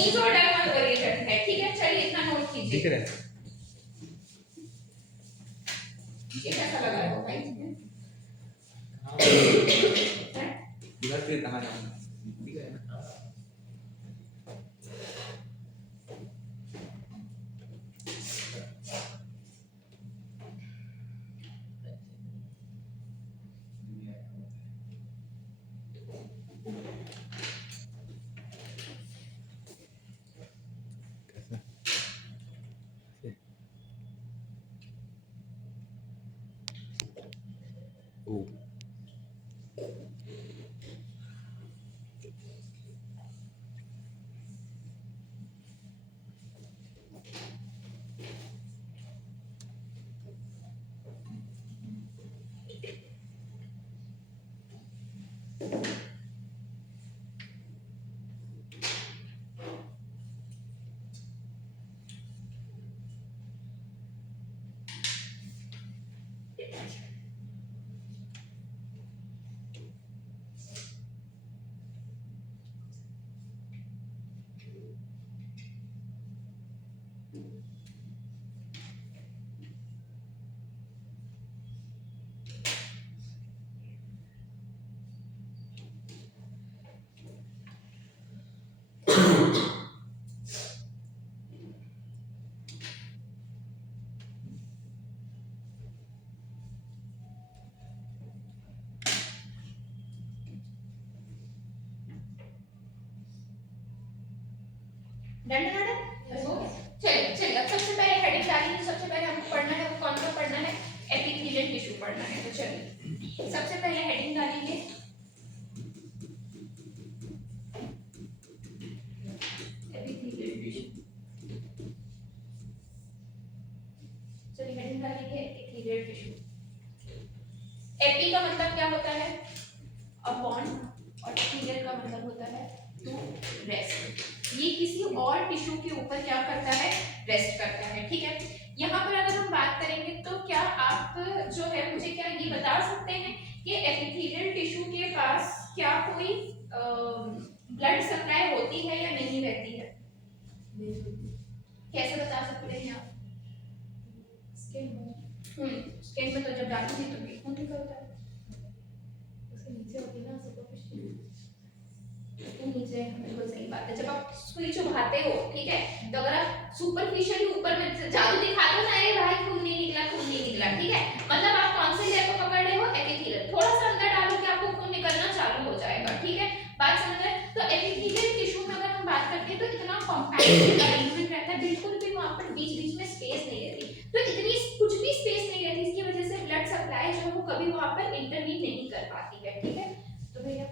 Mesoderm मत variation है, ठीक है। चलिए इतना नोट कीजिए। दिख रहा है ये कैसा लगा है भाई? इधर से कहाँ जाऊँ? दिख रहा है ना? ओ डन है ना? चलिए चलिए, अब सबसे पहले हेडिंग डाली है। सबसे पहले हमको पढ़ना है, कौन सा पढ़ना है? एपिथेलियल टिश्यू पढ़ना है। तो चलिए सबसे पहले हेडिंग डालेंगे एपिथेलियल टिश्यू। चलिए हेडिंग डालेंगे एपिथेलियल टिश्यू। एपी का मतलब क्या होता है? अपॉन, और थीलियल का मतलब होता है टू रेस्ट। ये किसी और टिश्यू के ऊपर क्या करता है? रेस्ट करता है, ठीक है। यहाँ पर अगर हम बात करेंगे तो क्या आप जो है मुझे क्या ये बता सकते हैं कि एपिथेलियल टिश्यू के पास क्या कोई ब्लड सप्लाई होती है या नहीं रहती है? कैसे बता सकते हैं आप? स्किन में तो जब डालूंगी तो भी खून निकलता है। उसके नीचे होती है ना सुपरफिशियल, नीचे। बिल्कुल सही बात है। जब आप सुई चुभाते हो, ठीक है, तो अगर आप सुपरफिशियल ऊपर में जादू दिखा दो ना, अरे भाई खून नहीं निकला, खून नहीं निकला, ठीक है, मतलब आप कौन से लेयर को पकड़ रहे हो? एपिथेलियल। थोड़ा सा अंदर डालो कि आपको खून निकलना चालू हो जाएगा, ठीक है। बात समझ रहे? तो एपिथेलियल टिश्यू में अगर हम बात करते हैं तो इतना कॉम्पैक्ट अरेंजमेंट रहता है, बिल्कुल भी वहां पर बीच-बीच में स्पेस नहीं रहती। तो इतनी कुछ भी स्पेस नहीं रहती, इसकी वजह से ब्लड सप्लाई जो है वो कभी वहां पर इंटरवीन नहीं कर पाती है, ठीक है। तो भैया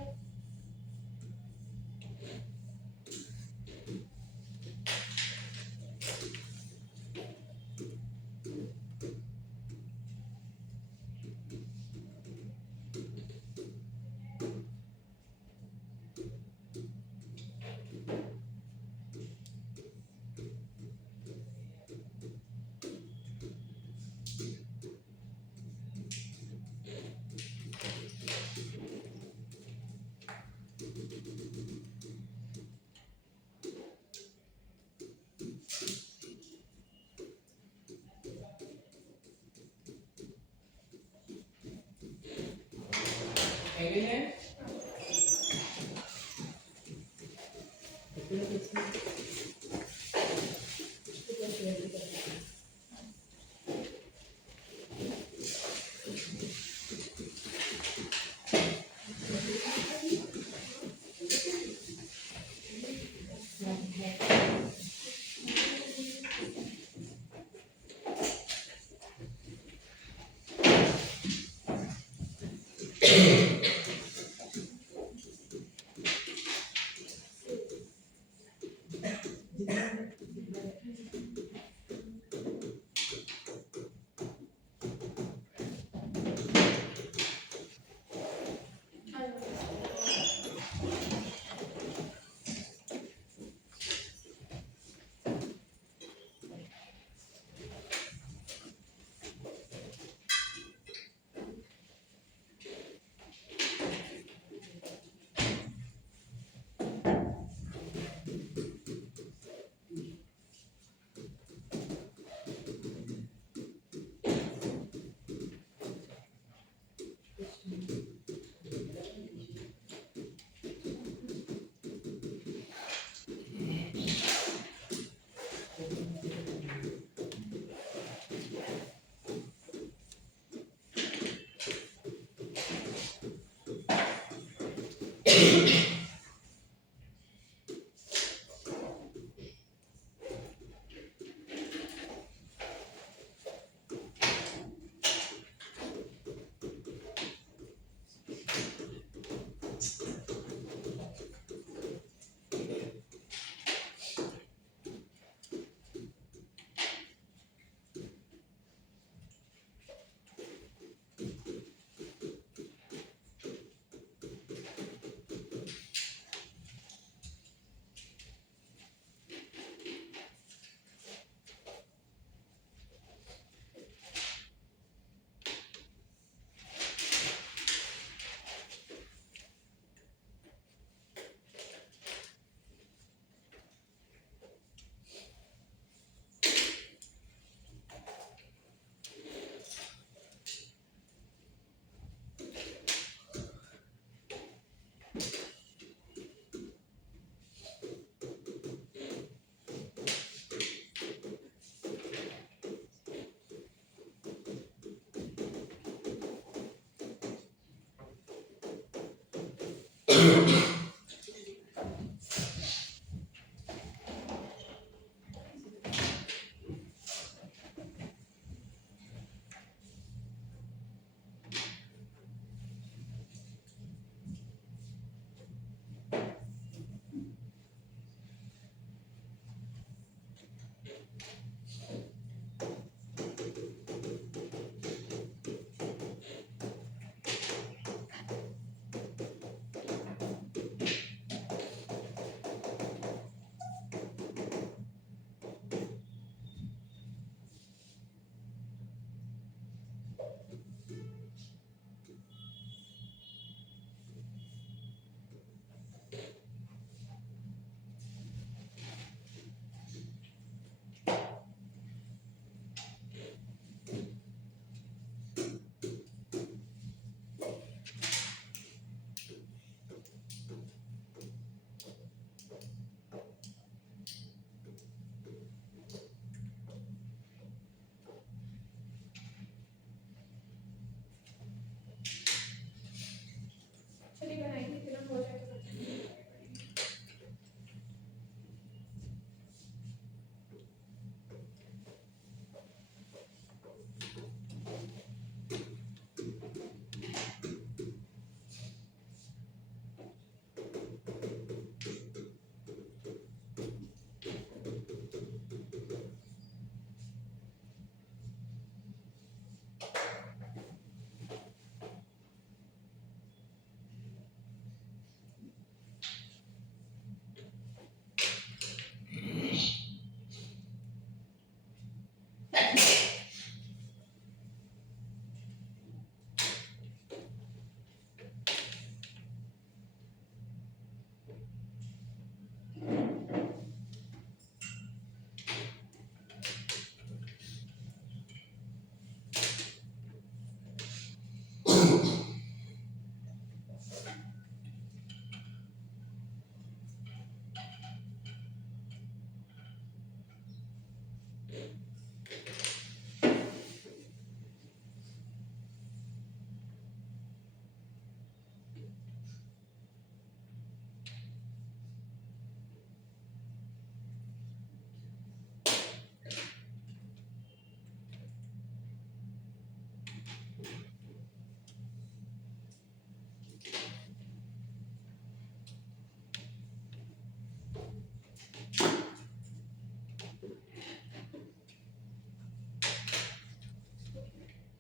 चलिए बनाएंगे, फिर हम हो जाएगा।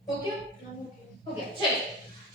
हो गया? हो गया। चलिए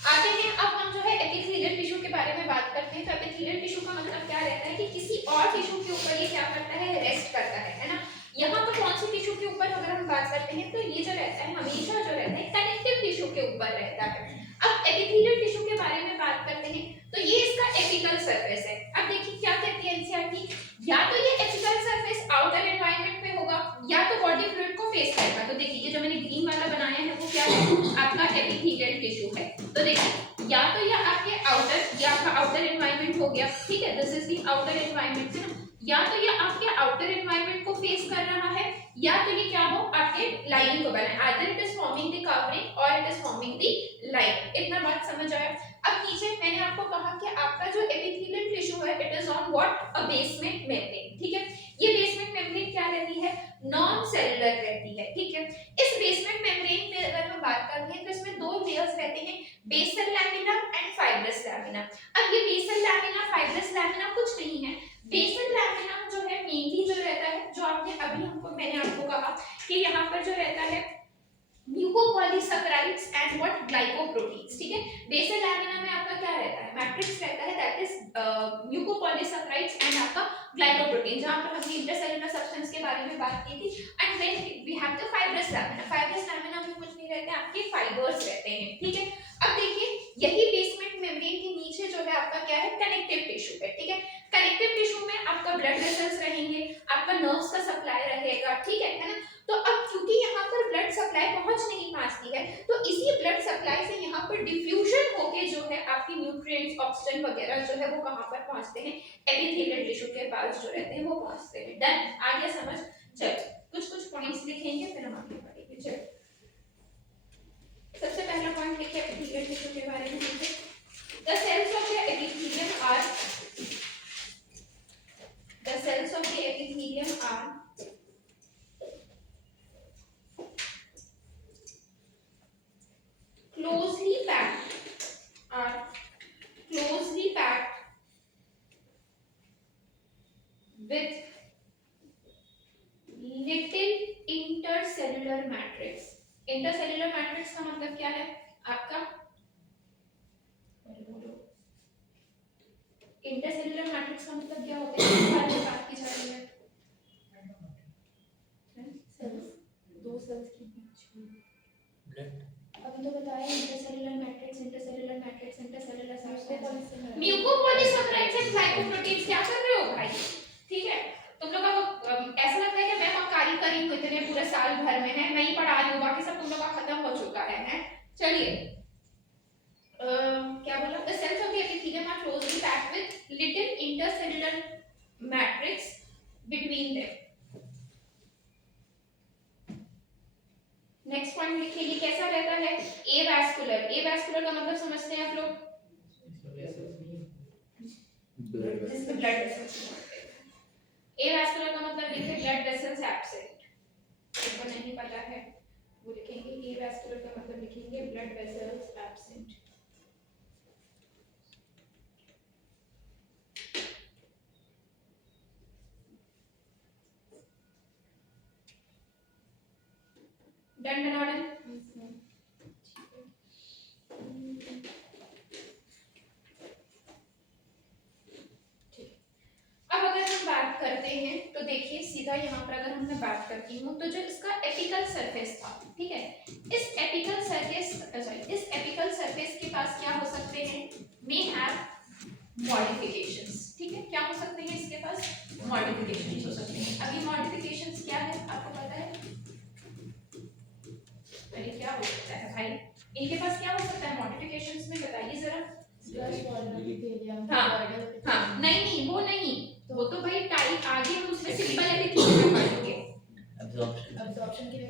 आते हैं, अब हम जो है एपिथेलियल टिश्यू के बारे में बात करते हैं। तो एपिथेलियल टिश्यू का मतलब क्या रहता है कि किसी और टिश्यू के ऊपर ये क्या करता है, रेस्ट करता है ना। यहाँ पर कौन सी टिश्यू के ऊपर अगर हम बात करते हैं तो ये जो रहता है हमेशा जो रहता है कनेक्टिव टिश्यू के ऊपर रहता है। अब एपिथेलियल टिश्यू के बारे में बात करते हैं तो ये इसका एपिकल सरफेस है। अब देखिए क्या कहती है एनसीईआरटी, या तो ये एपिकल सरफेस आउटर एनवायरनमेंट में होगा या तो बॉडी फ्लूइड को फेस करेगा। तो देखिए ये जो मैंने ग्रीन वाला बनाया है वो क्या है, आपका एपिथेलियल टिश्यू है। तो देखिए या तो ये आपके आउटर, ये आपका आउटर एनवायरनमेंट हो गया, ठीक है, this is the outer environment है ना। या तो ये आपके आउटर एनवायरनमेंट को फेस कर रहा है या तो ये क्या हो, आपके लाइनिंग को बनाए, either it is forming the covering or it is forming the lining. इतना बात समझ आया। अब नीचे मैंने आपको कहा कि आपका जो एपिथेलियल टिश्यू है it is on what, a basement membrane, ठीक है। ये बेसमेंट मेम्ब्रेन क्या रहती है, नॉन सेलुलर रहती है, ठीक है। इस बेसमेंट मेम्ब्रेन में अगर हम बात करते हैं तो इसमें दो लेयर्स रहते हैं, basal lamina and fibrous lamina. अब ये बेसल लैमिना फाइब्रस लैमिना कुछ नहीं है, बेसल लैमिना जो है मेनली जो रहता है, जो आपने अभी मैंने आपको कहा कि यहाँ पर जो रहता है म्यूकोपॉलीसैकेराइड्स एंड व्हाट, ग्लाइकोप्रोटीन्स, ठीक है। बेसल लैमिना में आपका क्या रहता है, मैट्रिक्स रहता है, दैट इज म्यूकोपॉलीसैकेराइड्स एंड आपका ग्लाइकोप्रोटीन, जहां पर हमने इंटरसेलुलर सब्सटेंस के बारे में बात की थी। And then we have the fibrous lamina, fibrous lamina में कुछ नहीं रहते, आपके फाइबर्स रहते हैं, ठीक है। अब देखिए यही बेसमेंट मेम्ब्रेन के नीचे जो है आपका क्या है, कनेक्टिव टिश्यू है, ठीक है। कनेक्टिव टिश्यू में आपका ब्लड वेसल्स रहेंगे, आपका नर्व्स का सप्लाई रहेगा, ठीक है ना। तो अब क्योंकि यहाँ पर ब्लड सप्लाई पहुंच नहीं पाती है तो इसी ब्लड सप्लाई से यहाँ पर डिफ्यूजन होके जो है आपकी न्यूट्रिएंट्स, ऑक्सीजन वगैरह जो है वो कहाँ पर पहुंचते हैं, एपिथेलियल टिश्यू के पास जो रहते हैं वो पहुंचते हैं। डन, आ गया समझ। चलो कुछ पॉइंट्स लिखेंगे फिर हम आगे बढ़ेंगे। चलो सबसे पहला पॉइंट लिखिए एपिथेलियल टिश्यू के बारे में। The cells of the epithelium are intercellular matrix. Intercellular matrix का मतलब क्या है आपका? इंटरसेल्युलर मैट्रिक्स का मतलब क्या होता है, किस बारे में बात की जा रही है? सेल्स, दो सेल्स के बीच में अभी तो बताया intercellular matrix, intercellular matrix, intercellular substance, mucopolysaccharides and glycoproteins. क्या कर रहे हो भाई? ठीक है, तुम लोग अब ऐसा लगता है कि मैं मक्कारी करी हूँ इतने पूरे साल भर में है, नहीं पढ़ा रही हूँ, बाकी सब तुम लोग का खत्म हो चुका है? चलिए क्या बोला? The cells of the epithelium are closely packed with little intercellular matrix between them. Next point लिखिए, कैसा रहता है? एवास्कुलर। एवास्कुलर का मतलब समझते हैं आप लोग? जिसमें ब्लड वेसल्स होते हैं। एवास्कुलर का मतलब लिखिए ब्लड वेसल्स एब्सेंट। इसको नहीं पता है वो लिखेंगे एवास्कुलर का मतलब लिखेंगे ब्लड वेसल्स एब्सेंट। डन बना डन। अब अगर हम बात करते हैं तो देखिए सीधा यहाँ पर अगर हमने बात करती हूँ तो जो इसका एपिकल सरफेस था, ठीक है, इस एपिकल सरफेस के पास क्या हो सकते हैं? May have modifications. ठीक है, क्या हो सकते हैं इसके पास? मॉडिफिकेशंस हो सकते हैं। अभी मॉडिफिकेशंस क्या है आपको पता है? अरे क्या हो सकता है भाई, इनके पास क्या हो सकता है मॉडिफिकेशंस में, बताइए जरा। हाँ नहीं वो नहीं, वो तो भाई टाइप आगे हम उसमें सिंपल एपिथेलियम पढ़ेंगे। अब्जॉर्प्शन के लिए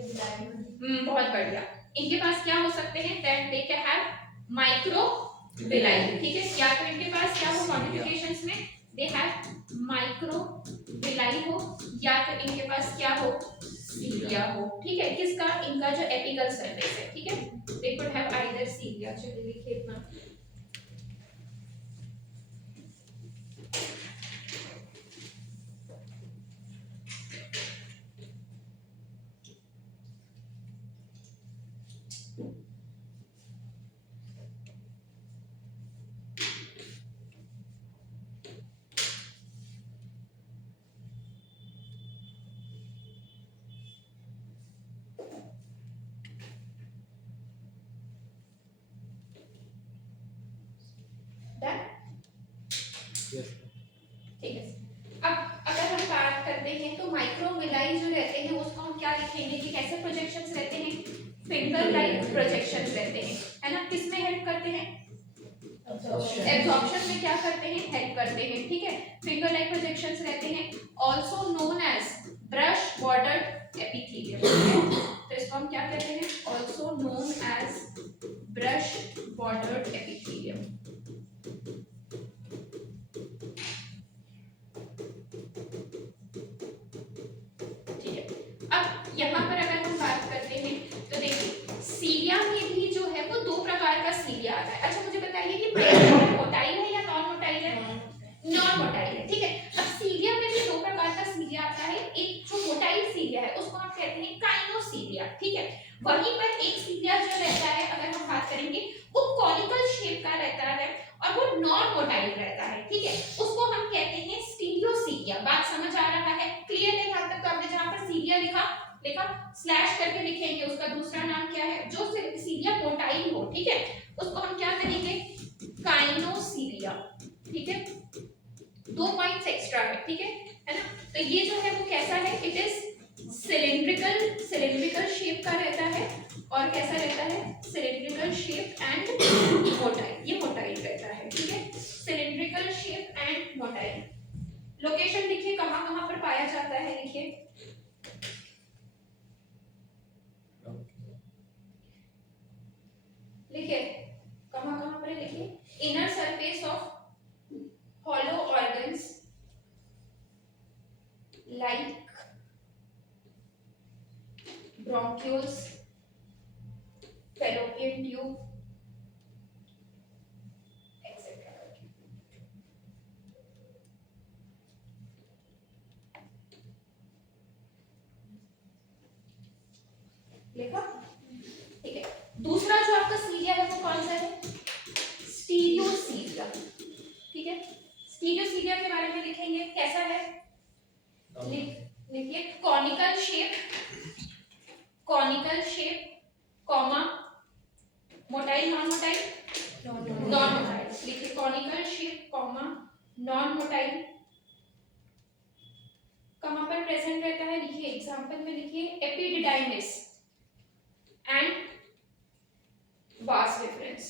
बहुत बढ़िया। इनके पास क्या हो सकते हैं? That they can have microvilli. ठीक है, या तो इनके पास क्या हो मॉडिफिकेशंस में? दे हैव माइक्रोविलाई हो, या तो इनके पास क्या हो? सीलिया हो। ठीक है, किसका? इनका जो एपिकल सरफेस है। ठीक है, दे कुड हैव आइदर सीलिया। चलिए लिखिए इतना। ठीक है, अब अगर हम बात करते हैं तो माइक्रोविलाई जो रहते हैं उसको हम क्या लिखेंगे कि कैसे प्रोजेक्शंस रहते हैं? फिंगर लाइक प्रोजेक्शंस रहते हैं, है ना। किसमें हेल्प करते हैं? एब्जॉर्प्शन में क्या करते हैं? हेल्प करते हैं। ठीक है, फिंगर लाइक प्रोजेक्शंस रहते हैं, also known as brush bordered epithelium. तो इसको हम क्या कहते हैं? Also known as brush bordered epithelium. यहाँ पर अगर हम बात करते हैं तो देखिए सीलिया में भी जो है वो दो प्रकार का सीलिया आता है। अच्छा मुझे बताइए कि मोटाइल है या नॉन मोटाइल है? नॉन मोटाइल है। ठीक है, अब सीलिया में भी दो प्रकार का सीलिया आता है। एक जो मोटाइल सीलिया है उसको हम कहते हैं काइनोसीलिया। ठीक है, वहीं पर एक सीलिया जो रहता है अगर हम बात करेंगे वो कॉनिकल शेप का रहता है और वो नॉन मोटाइल रहता है। ठीक है, उसको हम कहते हैं स्टीरियोसीलिया। बात समझ आ रहा है? क्लियर है यहाँ तक? तो आपने जहाँ पर सीलिया लिखा स्लैश करके लिखेंगे, उसका दूसरा नाम क्या है? जो सीलिया मोटाइल हो, ठीक है, उसको हम क्या कहेंगे? काइनोसीलिया। ठीक है, 2 पॉइंट्स एक्स्ट्रा है। ठीक है ना। तो ये जो है वो कैसा है? इट इज सिलिंड्रिकल शेप का रहता है। और कैसा रहता है? Cylindrical shape and motile. ये मोटाइल रहता है। ठीक है, cylindrical shape and motile. Location लिखिए, कहां कहां पर पाया जाता है, लिखिए। लिखिए कहां कहां पर है, लिखिए। Inner surface of hollow organs like bronchioles, fallopian tube, etc. लिखा? ठीक है। दूसरा जो आपका सीलिया है वो कौन सा है? स्टीरियोसीलिया। ठीक है, स्टीरियोसीलिया के बारे में लिखेंगे, कैसा है? लिखिए conical shape comma motile non motile non motile. लिखिए conical shape comma non motile. कहां पर प्रेजेंट रहता है? लिखिए एग्जांपल में लिखिए epididymis and vas deferens.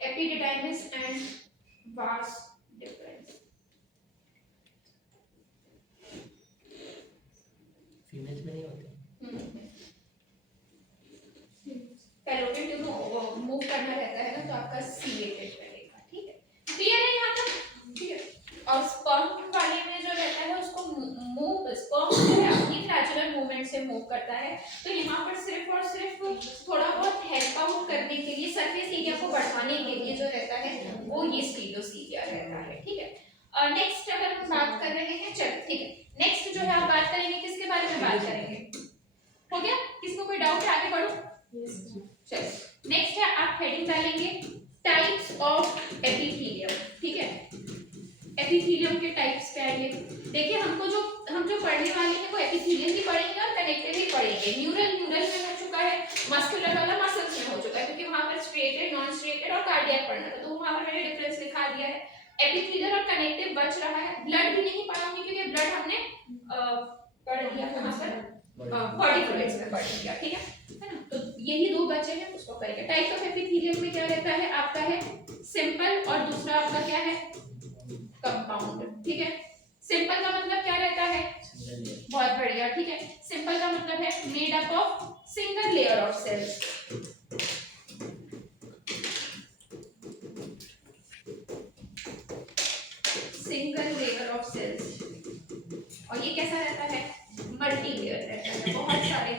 Epididymis and vas deferens. Females में नहीं होते। पैरोटिड ट्यूब मूव करना रहता है ना, तो आपका सीलेटेड रहेगा। ठीक है, क्लियर है यहाँ तक? ठीक है। और स्पर्म वाले में जो रहता है उसको मूव, स्पर्म जो है अपनी फ्लैचुलर मूवमेंट से मूव करता है, तो यहाँ पर सिर्फ और सिर्फ थोड़ा बहुत हेल्प आउट करने के लिए, सरफेस एरिया को बढ़ाने के लिए जो रहता है वो ये स्टीरियोसीलिया रहता है। ठीक है। नेक्स्ट अगर हम बात कर रहे हैं, चलो ठीक है, नेक्स्ट जो है आप बात करेंगे किसके बारे में बात करेंगे? हो गया? किसको कोई डाउट है? आगे बढ़ो। चलो नेक्स्ट है, आप हेडिंग डालेंगे टाइप्स ऑफ एपिथेलियम। ठीक है, एपिथेलियम के टाइप्स क्या है? देखिए हम जो पढ़ने वाले हैं वो एपिथेलियम भी पढ़ेंगे और कनेक्टिव भी पढ़ेंगे। न्यूरल में हो चुका है, मस्कुलर वाला मसल्स में हो चुका है, क्योंकि वहां पर स्ट्रेटेड, नॉन स्ट्रेटेड और कार्डियक पढ़ना था, तो वहां पर मैंने डिफरेंस लिखा दिया है। एपिथेलियल और कनेक्टिव बच रहा है। ब्लड भी नहीं पढ़ाऊंगी क्योंकि ब्लड हमने पढ़ लिया कहां पर? बॉडी फ्लूइड्स में पढ़ लिया। ठीक है ना? तो यही दो बचे हैं, उसको करेंगे। टाइप्स ऑफ एपिथेलियम में क्या रहता है आपका? है सिंपल और दूसरा आपका क्या है? कंपाउंड। ठीक है, सिंपल का मतलब क्या रहता है? बहुत बढ़िया। ठीक है, सिंपल का मतलब है made up of single layer of cells. Single layer of cells. और ये कैसा रहता है? मल्टी लेयर रहता है, बहुत सारे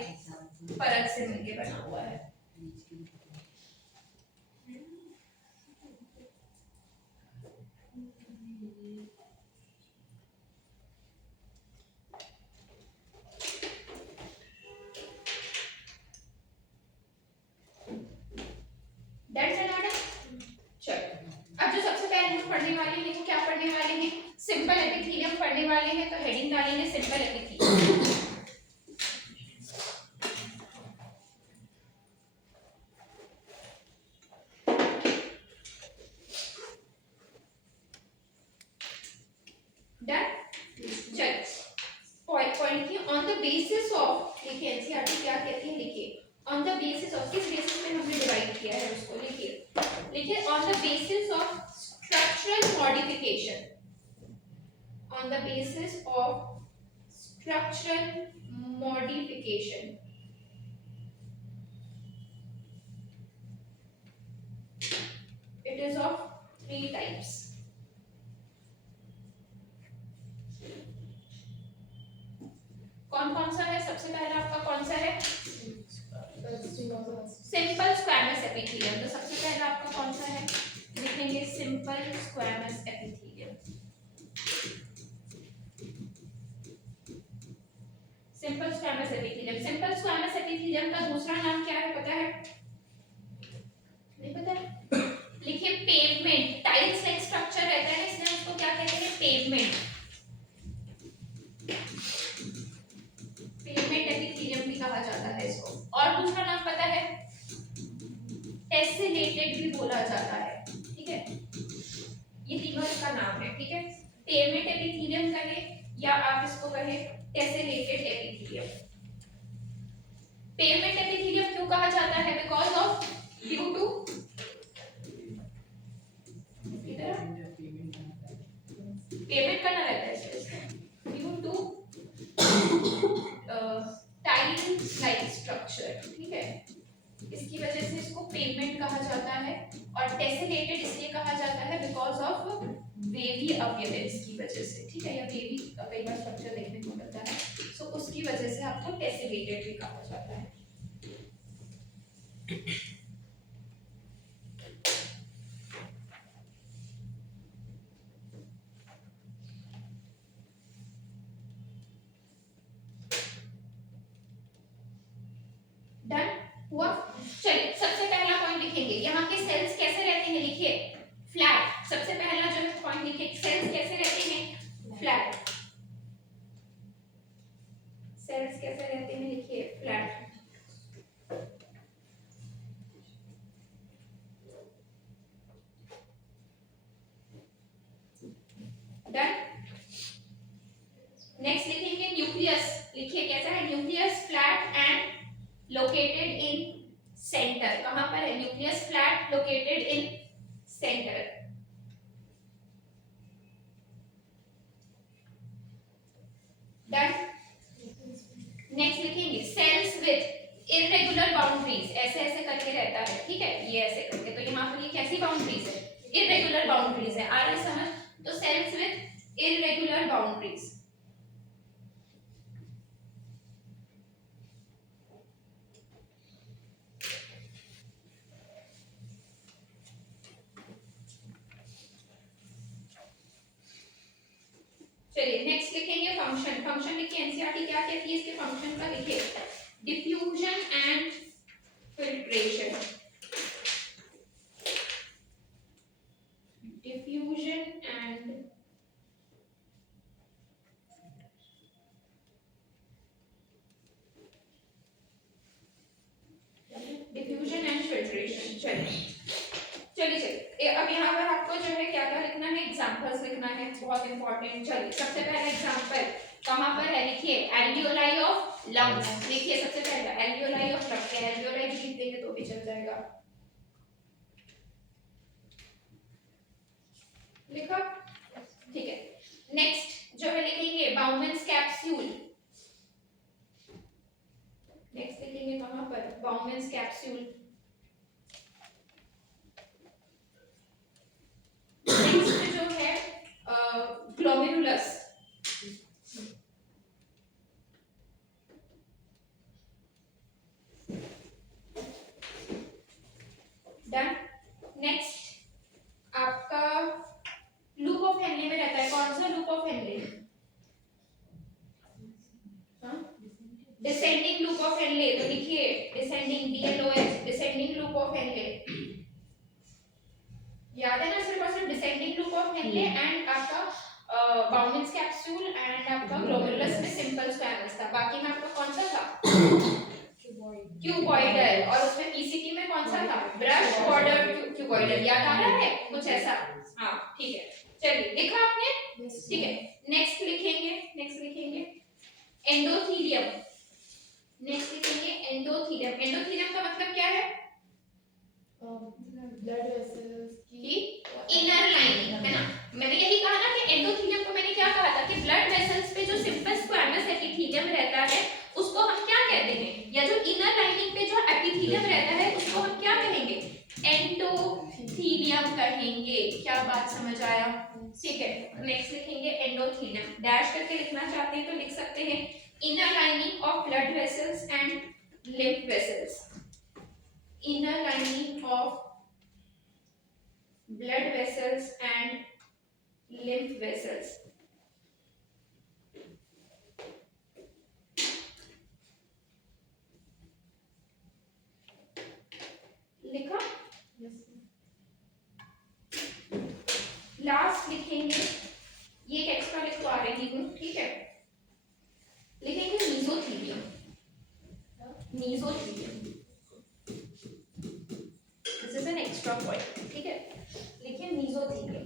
परत से मिलकर बना हुआ है। पढ़ने वाले हैं वो क्या पढ़ने वाले हैं? सिंपल एपिथेलियम पढ़ने वाले हैं, तो हेडिंग डालेंगे सिंपल एपिथेलियम। डन? चलिए पॉइंट की ऑन द बेसिस ऑफ, देखिए एनसीईआरटी क्या कहती है, लिखिए ऑन द बेसिस ऑफ, किस बेसिस पे हमने डिवाइड किया है उसको लिखिए on the basis of structural modification, on the basis of structural modification, it is of 3 types. कौन कौन सा है? सबसे पहला आपका कौन सा है? Simple squamous epithelium. तो सबसे पहला आपका कौन सा है? लिखेंगे simple squamous epithelium. Simple squamous epithelium. Simple squamous epithelium का दूसरा नाम क्या है पता है? नहीं पता है? लिखिए पेवमेंट। टाइल्स लाइक स्ट्रक्चर रहता है, इसलिए उसको क्या कहते हैं? पेवमेंट। पेवमेंट एपिथेलियम भी कहा जाता है इसको। और दूसरा नाम पता है? टेसेलेटेड भी बोला जाता है। ठीक है, ये तीनों इसका नाम है। ठीक है, पेवमेंट एपिथेलियम कहे या आप इसको कहे टेसेलेटेड एपिथेलियम। पेवमेंट एपिथेलियम क्यों कहा जाता है? Because of due to pavement करना रहता है इसमें, due to tile like structure. ठीक है, इसकी वजह से इसको पेमेंट कहा जाता है। और टेसेलेटेड इसलिए कहा जाता है बिकॉज ऑफ वेवी अपीयरेंस की वजह से। ठीक है, या वेवी कई बार स्ट्रक्चर देखने को मिलता है, सो उसकी वजह से आपको टेसेलेटेड भी कहा जाता है। सेल्स कैसे रहते हैं, लिखिए फ्लैट। डन। नेक्स्ट लिखेंगे न्यूक्लियस, लिखिए कैसा है nucleus, flat and located in centre. कहां पर है nucleus, flat, located in centre. Done. Next लिखेंगे सेल्स विद इररेगुलर बाउंड्रीज, ऐसे ऐसे करके रहता है, ठीक है, ये ऐसे करके, तो यहाँ पर ये कैसी बाउंड्रीज है, इररेगुलर बाउंड्रीज है, आ रही समझ, तो सेल्स विद इररेगुलर बाउंड्रीज। चलिए नेक्स्ट लिखेंगे फंक्शन। फंक्शन लिखिए, एनसीईआरटी क्या कहती है इसके फंक्शन का, लिखिए diffusion and filtration. Diffusion and filtration. चलिए अब यहाँ पर आपको जो है क्या क्या लिखना है, एग्जांपल्स लिखना है, बहुत इंपॉर्टेंट। चलिए सबसे पहला एग्जांपल कहाँ पर है, लिखिए एल्वियोलाई ऑफ लंग्स। लिखिए सबसे पहला एल्वियोलाई ऑफ लंग्स, एल्वियोलाई भी लिख देंगे तो भी चल जाएगा। लिखा, ठीक है। नेक्स्ट जो है लिखेंगे बाउमेन्स कैप्सूल। नेक्स्ट लिखेंगे कहाँ पर, बाउमेन्स कैप्सूल। नेक्स्ट जो है ग्लोमेरुलस। डन। नेक्स्ट आपका लूप ऑफ हेनले में रहता है, कौन सा loop of Henle, descending loop of Henle, तो लिखिए descending, DLOS, descending loop of Henle. याद है ना, सिर्फ descending loop of Henle and आपका बाउमेन्स कैप्सूल एंड आपका ग्लोमेरुलस में सिंपल स्क्वैमस था, बाकी में आपका कौन सा था क्यूबॉइडल, और उसमें पीसीटी में कौन सा था ब्रश बॉर्डर क्यूबॉइडल। याद आ रहा है कुछ ऐसा, हाँ ठीक है। चलिए लिखा आपने, ठीक है। नेक्स्ट लिखेंगे एंडोथीलियम। नेक्स्ट लिखेंगे एंडोथीलियम। एंडोथीलियम का मतलब क्या है, ब्लड वेसल्स की इनर लाइनिंग, है ना। मैंने यही कहा ना कि एंडोथीलियम को मैंने क्या कहा था कि ब्लड वेसल्स पे जो सिंपल स्क्वैमस एपिथेलियम रहता है उसको हम क्या कहते हैं, या जो इनर लाइनिंग पे जो एपिथेलियम रहता है उसको हम क्या कहेंगे, एंडोथीलियम कहेंगे। क्या बात समझ आया, ठीक है। नेक्स्ट लिखेंगे एंडोथीलियम, डैश करके लिखना चाहते हैं तो लिख सकते हैं inner lining of blood vessels and lymph vessels. Inner lining of blood vessels and lymph vessels। लिखा, लास्ट लिखेंगे, ये एक एक्स्ट्रा लिखवा रही हूँ, ठीक है। लिखेंगे mesothelium. Mesothelium, this is an extra point, ठीक है। लिखिए मीजोथीलियम।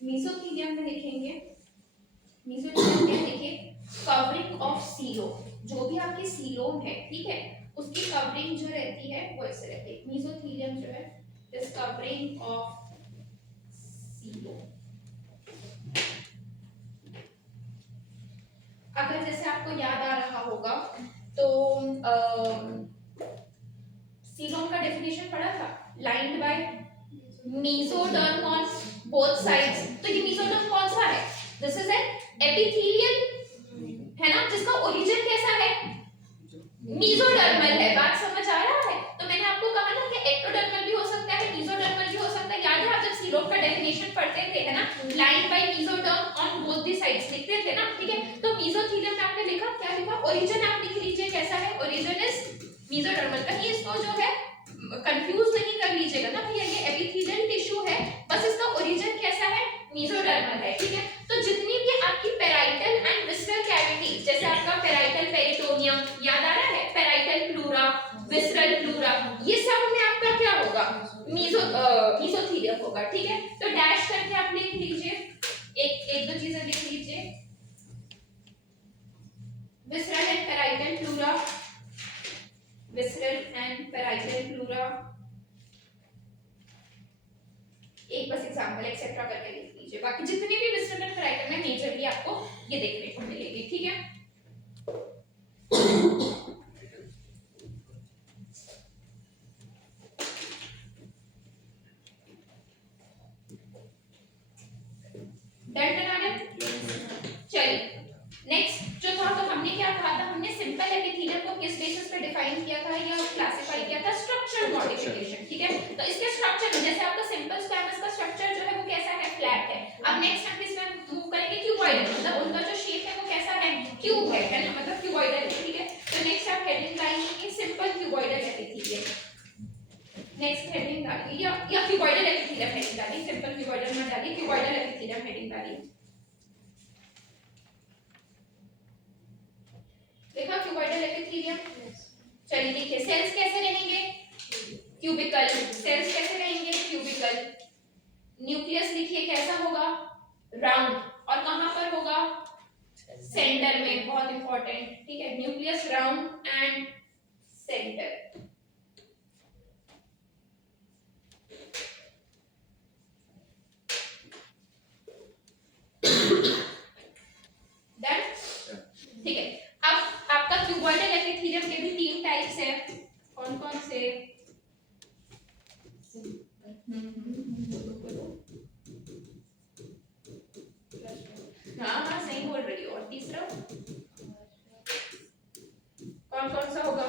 मीजोथीलियम में लिखेंगे, मीजोथीलियम में लिखिए कवरिंग ऑफ सीलोम, जो भी आपकी सीलोम है, ठीक है, उसकी कवरिंग जो रहती है वो ऐसे रहती है। मीजोथीलियम जो है इज कवरिंग ऑफ सीलोम। अगर जैसे आपको याद आ रहा होगा तो सीलोम का डेफिनेशन पढ़ा था, lined by mesoderm on both sides. तो ये मेसोडर्म कौन सा है, दिस इज एन एपिथेलियल, है ना, जिसका ओरिजिन कैसा है, मेसोडर्मल है। बात समझ आ रहा है। तो मैंने आपको कहा ना कि एक्टोडर्मल भी हो सकता है, मेसोडर्मल भी हो सकता है। याद है आप जब सीलोम का डेफिनेशन पढ़ते थे, है ना, lined by mesoderm on both the sides लिखते थे ना, ठीक है। तो मेसोथीलियम में आपने लिखा, क्या लिखा, ओरिजिन आप लिख लीजिए कैसा है, ओरिजिन इज मेसोडर्मल। कहीं इसको जो है कंफ्यूज नहीं कर लीजिएगा ना भैया, ये एपिथेलियल टिश्यू है, बस इसका ओरिजिन कैसा है, मेसोडर्मल है, ठीक है। तो होगा, ठीक है। तो डैश करके आप लिख लीजिए, एक दो चीजें लिख लीजिए, visceral and parietal pleura, visceral and parietal pleura, एक बस एग्जांपल एक्सेट्रा करके लिख लीजिए। बाकी जितने भी विसरल एंड पैराइटल में मेजरली आपको ये देखने को मिलेगी, ठीक है। डन बनाने, चलिए नेक्स्ट जो था, तो हमने क्या कहा था, हमने सिंपल एपिथेलियम को किस बेसिस पे डिफाइन किया था या क्लासिफाई किया था, स्ट्रक्चरल मॉडिफिकेशन, ठीक है। तो इसके स्ट्रक्चर में जैसे आपका सिंपल स्क्वामस का स्ट्रक्चर जो है वो कैसा है, फ्लैट है। अब नेक्स्ट हम इसमें मूव करेंगे क्यूबॉइडल, मतलब उनका जो शेप है वो कैसा है, क्यूब है ना, मतलब क्यूबॉइडल है, ठीक है। तो नेक्स्ट आप हेडिंग डालिए simple cuboidal epithelium, next heading डालिए या क्यूबॉइडल एपिथेलियम हेडिंग डालिए, सिंपल क्यूबॉइडल मत डालिए, क्यूबॉइडल एपिथेलियम हेडिंग डालिए। देखा क्यूबॉइडल एपिथेलियम, चलिए देखिए सेल्स कैसे रहेंगे, क्यूबिकल, सेल्स कैसे रहेंगे, क्यूबिकल। न्यूक्लियस लिखिए कैसा होगा, राउंड, और कहां पर होगा, सेंटर में, बहुत इंपॉर्टेंट, ठीक है। Nucleus round and centre. Done, ठीक है। अब आपका क्यूबॉइडल एपिथेलियम के भी 3 टाइप्स हैं, कौन कौन से, हाँ सही बोल रही हो। और तीसरा कौन कौन सा होगा,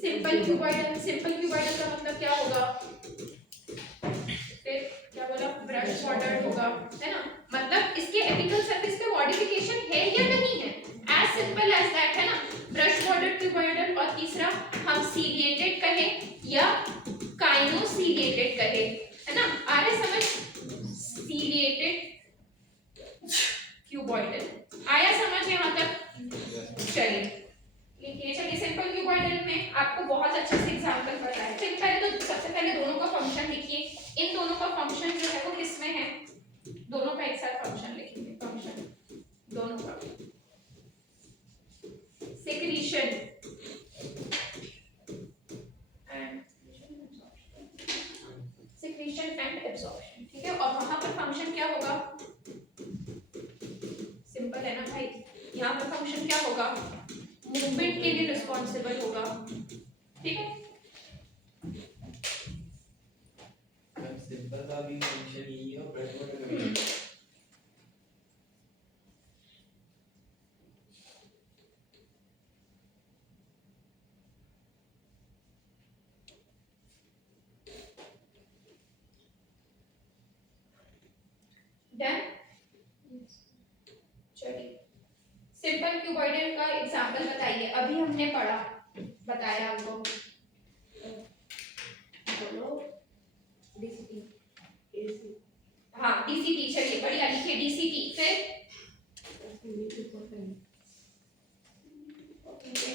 सिंपल क्यूबॉइडल, सिंपल क्यूबॉइडल का मतलब क्या होगा, फिर क्या बोला, ब्रश बॉर्डर होगा, है ना। मतलब इसके एपिकल सरफेस पे मॉडिफिकेशन है या नहीं है, एज सिंपल एज दैट, है ना। ब्रश बॉर्डर क्यूबॉइडल, और तीसरा हम सीलिएटेड कहें या काइनोसीलिएटेड कहें, है ना। आ रहा है समझ, सीलिएटेड क्यूबॉइडल, आया समझ यहाँ तक, चलिए लिखिए। चलिए सिंपल क्यूबॉइडल में आपको बहुत अच्छे से एग्जांपल पता है। फिर पहले तो सबसे पहले दोनों का फंक्शन लिखिए, इन दोनों का फंक्शन जो है वो किसमें है, दोनों का एक साथ फंक्शन लिखेंगे, फंक्शन दोनों का, secretion and secretion and absorption, ठीक है। और वहां पर फंक्शन क्या होगा, सिंपल है ना भाई, यहाँ पर फंक्शन क्या होगा, मूवमेंट के लिए रिस्पॉन्सिबल होगा, ठीक है। सिंपल का भी फंक्शन यही है और ब्रश बॉर्डर का भी। डन, चलिए सिंपल क्यूबॉइडल का एग्जांपल बताइए, अभी हमने पढ़ा, बताया आपको, बोलो डीसीटी, हाँ डीसीटी, चलिए बढ़िया लिखिए डीसीटी, फिर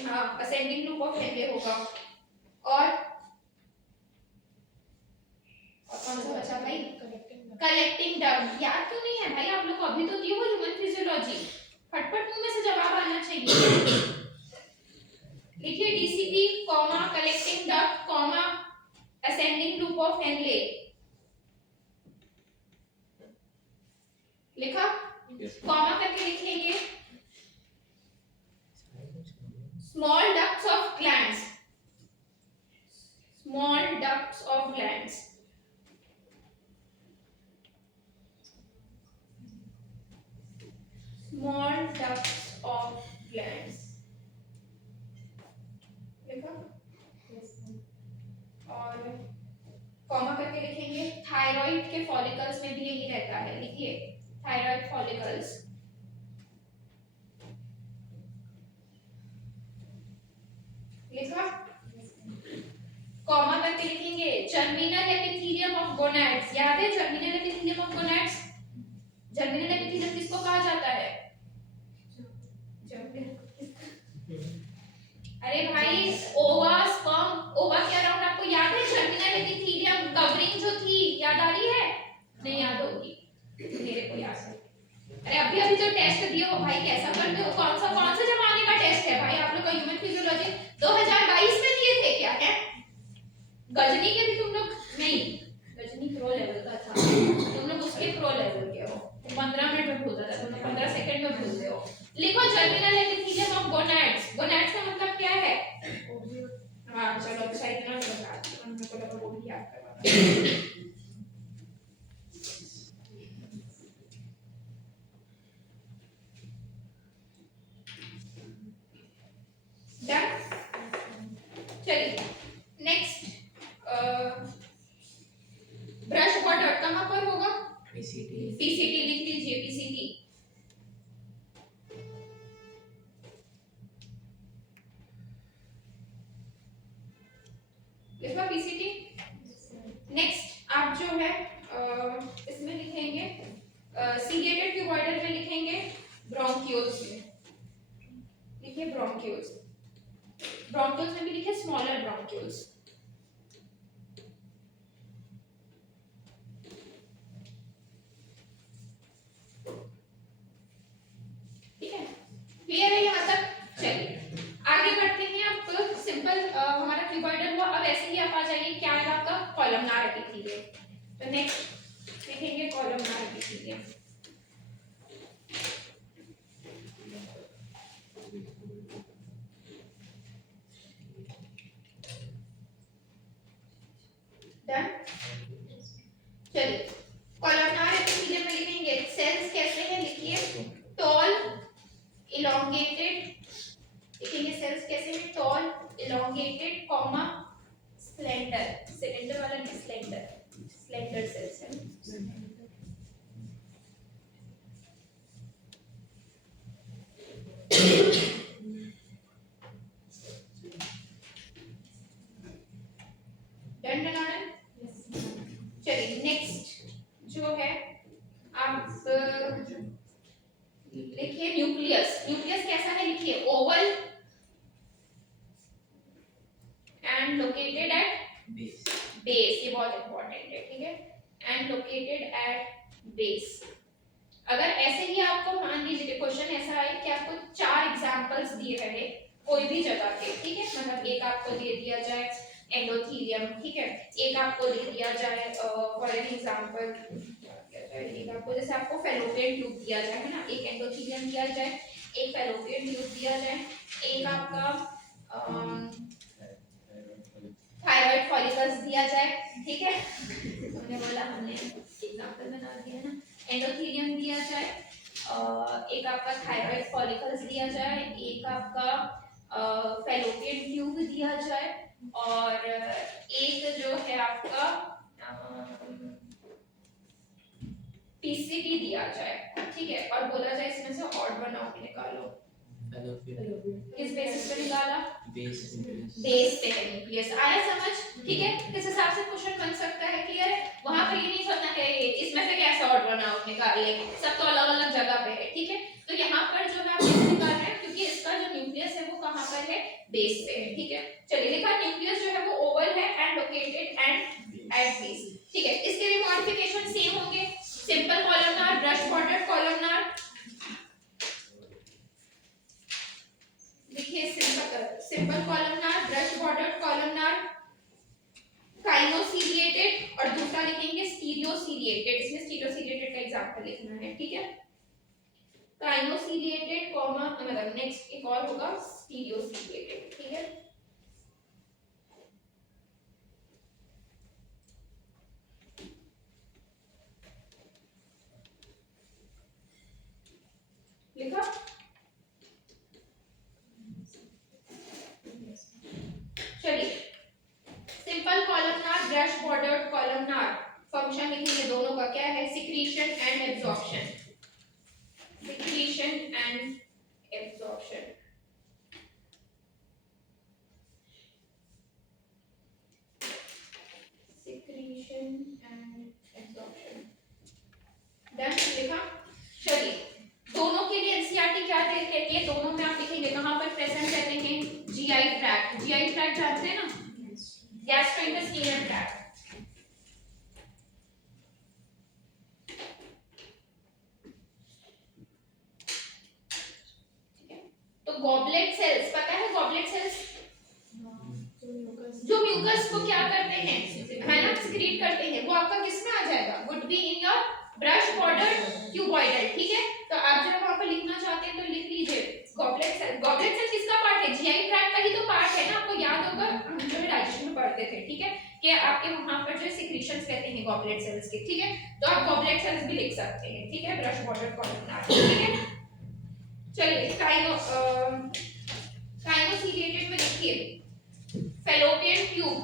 हाँ असेंडिंग लूप ऑफ हेनले होगा, और कौन सा बचा भाई, कलेक्टिंग डक्ट। याद क्यों नहीं है भाई आप लोग को, अभी तो दी हो ह्यूमन फिजियोलॉजी, फटफट मुंह में से जवाब आना चाहिए। लिखिए DCT comma collecting duct comma ascending loop of Henle, लिखा, कॉमा करके लिखेंगे small ducts of glands, small ducts of glands, small ducts of glands, लिखा, और कॉमा करके लिखेंगे थायराइड के फॉलिकल्स में भी यही रहता है, लिखिए थायराइड फॉलिकल्स, लिखा, कॉमा करके लिखेंगे जर्मिनल एपिथेलियम ऑफ गोनाड्स, याद है germinal epithelium of gonads, germinal epithelium किसको कहा जाता है, अरे भाई ओवा स्पर्म, ओवा के अराउंड आपको याद है जर्मिनल एपिथेलियम कवरिंग जो थी, याद आ रही है, टेस्ट दिए हो भाई, कैसा करते हो? कौन सा जमाने का टेस्ट है भाई? आप लोग का ह्यूमन फिजियोलॉजी 2022 में दिए थे क्या? है गजनी के भी तुम लोग नहीं, गजनी प्रो लेवल का था, तुम लोग उसके प्रो लेवल के हो। 15 मिनट में भूलता था, तुम लोग 15 सेकंड में भूलते हो। लिखो germinal epithelium of gonads. Gonads का मतलब क्या है? हां चलो अच्छा इतना बता, मेरे को लगा वो भी याद करवा। डन। चलिए नेक्स्ट, ब्रश वाटर कहां पर होगा? पीसीटी। पीसीटी लिख लीजिए, पीसीटी। लिखा पीसीटी। नेक्स्ट आप जो है इसमें लिखेंगे सीलिएटेड क्यूबॉइडल में लिखेंगे ब्रोंकियोल्स में। लिखिए ब्रोंकियोल्स। ब्रोंकियोल्स में भी लिखिए स्मॉलर ब्रोंकियोल्स। ठीक है, क्लियर है यहाँ तक? चलिए आगे बढ़ते हैं। अब सिंपल हमारा क्यूबॉइडल हुआ, अब ऐसे ही आप आ जाइए क्या है आपका कॉलमनार एपिथेलियम। तो नेक्स्ट लिखेंगे कॉलमनार एपिथेलियम। डन। चलिए कॉलमनार एपिथेलियम में लिखेंगे सेल्स कैसे हैं, लिखिए टॉल इलोंगेटेड। लिखेंगे सेल्स कैसे हैं, tall elongated comma slender. Cylinder वाला नहीं, स्लेंडर, स्लेंडर सेल्स है। Done done done. चलिए नेक्स्ट जो है आप लिखिए न्यूक्लियस। न्यूक्लियस कैसा है, लिखिए oval and located at base. Base. ये बहुत इंपॉर्टेंट है, ठीक है, एंड लोकेटेड एट बेस। अगर ऐसे ही आपको मान लीजिए क्वेश्चन ऐसा है कि आपको 4 एग्जांपल्स दिए रहे कोई भी जगह के, ठीक है, मतलब एक आपको दे दिया जाए एंडोथेलियम, ठीक है, एक आपको दे दिया जाए फॉर एन एग्जांपल एक आपको जैसे आपको फैलोपियन ट्यूब दिया जाए, है ना, एक एंडोथेलियम दिया जाए, एक फैलोपियन ट्यूब दिया जाए, एक आपका थायराइड फॉलिकल्स दिया जाए, ठीक है, हमने बोला हमने एग्जांपल बना दिया ना, एंडोथेलियम दिया जाए, एक आपका थायराइड फॉलिकल्स दिया जाए, एक आपका फैलोपियन ट्यूब दिया जाए, और एक जो है आपका पीसीटी दिया जाए, ठीक है, और बोला जाए इसमें से ऑड वन आउट निकालो। किस बेसिस पे निकाला? बेस बेस पे है न्यूक्लियस। आया समझ? ठीक है, किस हिसाब से क्वेश्चन बन सकता है, क्लियर है? वहां पे ये नहीं सोचना कि इसमें से कैसे ऑड वन आउट निकाल ले, सब तो अलग अलग जगह पे है, ठीक है, तो यहाँ पर जो है आप कैसे निकाल रहे हैं, क्योंकि इसका जो न्यूक्लियस है वो कहाँ पर है, बेस पे है, ठीक है। चलिए देखा न्यूक्लियस जो है वो ओवल है एंड लोकेटेड एट बेस, ठीक है। इसके भी मॉडिफिकेशन सेम होंगे, simple columnar, brush border columnar, देखिए simple columnar, brush border columnar, kinociliated, और दूसरा लिखेंगे स्टीरियोसीलिएटेड। इसमें स्टीरियोसीलिएटेड का एग्जांपल लिखना है, ठीक है, काइनोसीलिएटेड कॉमा, मतलब नेक्स्ट एक और होगा स्टीरियोसीलिएटेड, ठीक है। लिखा? चलिए simple columnar, brush bordered columnar, function लिखेंगे दोनों का क्या है, secretion and absorption, secretion and absorption, secretion and absorption. Done, लिखा? चलिए दोनों के लिए एनसीईआरटी क्या कहती है, दोनों में आप लिखेंगे कहां पर प्रेजेंट रहते हैं, जीआई ट्रैक्ट। जीआई ट्रैक्ट जानते हैं ना, गैस्ट्रोइंटेस्टाइनल ट्रैक्ट, उसको क्या करते हैं, है ना, सिक्रीट करते हैं, वो आपका किस में आ जाएगा, would be in your brush border cuboidal, ठीक है। तो आप जब वहां पर लिखना चाहते हैं तो लिख लीजिए गॉबलेट सेल। गॉबलेट सेल किसका पार्ट है, जीआई ट्रैक्ट का ही तो पार्ट है ना, आपको याद होगा, हम जब डाइजेशन में पढ़ते थे, ठीक है, कि आपके वहां पर जो सिक्रीशंस रहते हैं गॉबलेट सेल्स के, ठीक है, तो आप गॉबलेट सेल्स भी लिख सकते हैं, ठीक है, ब्रश बॉर्डर कॉलमनार, ठीक है। चलिए काइनोसिलिएटेड में देखिए फैलोपियन ट्यूब,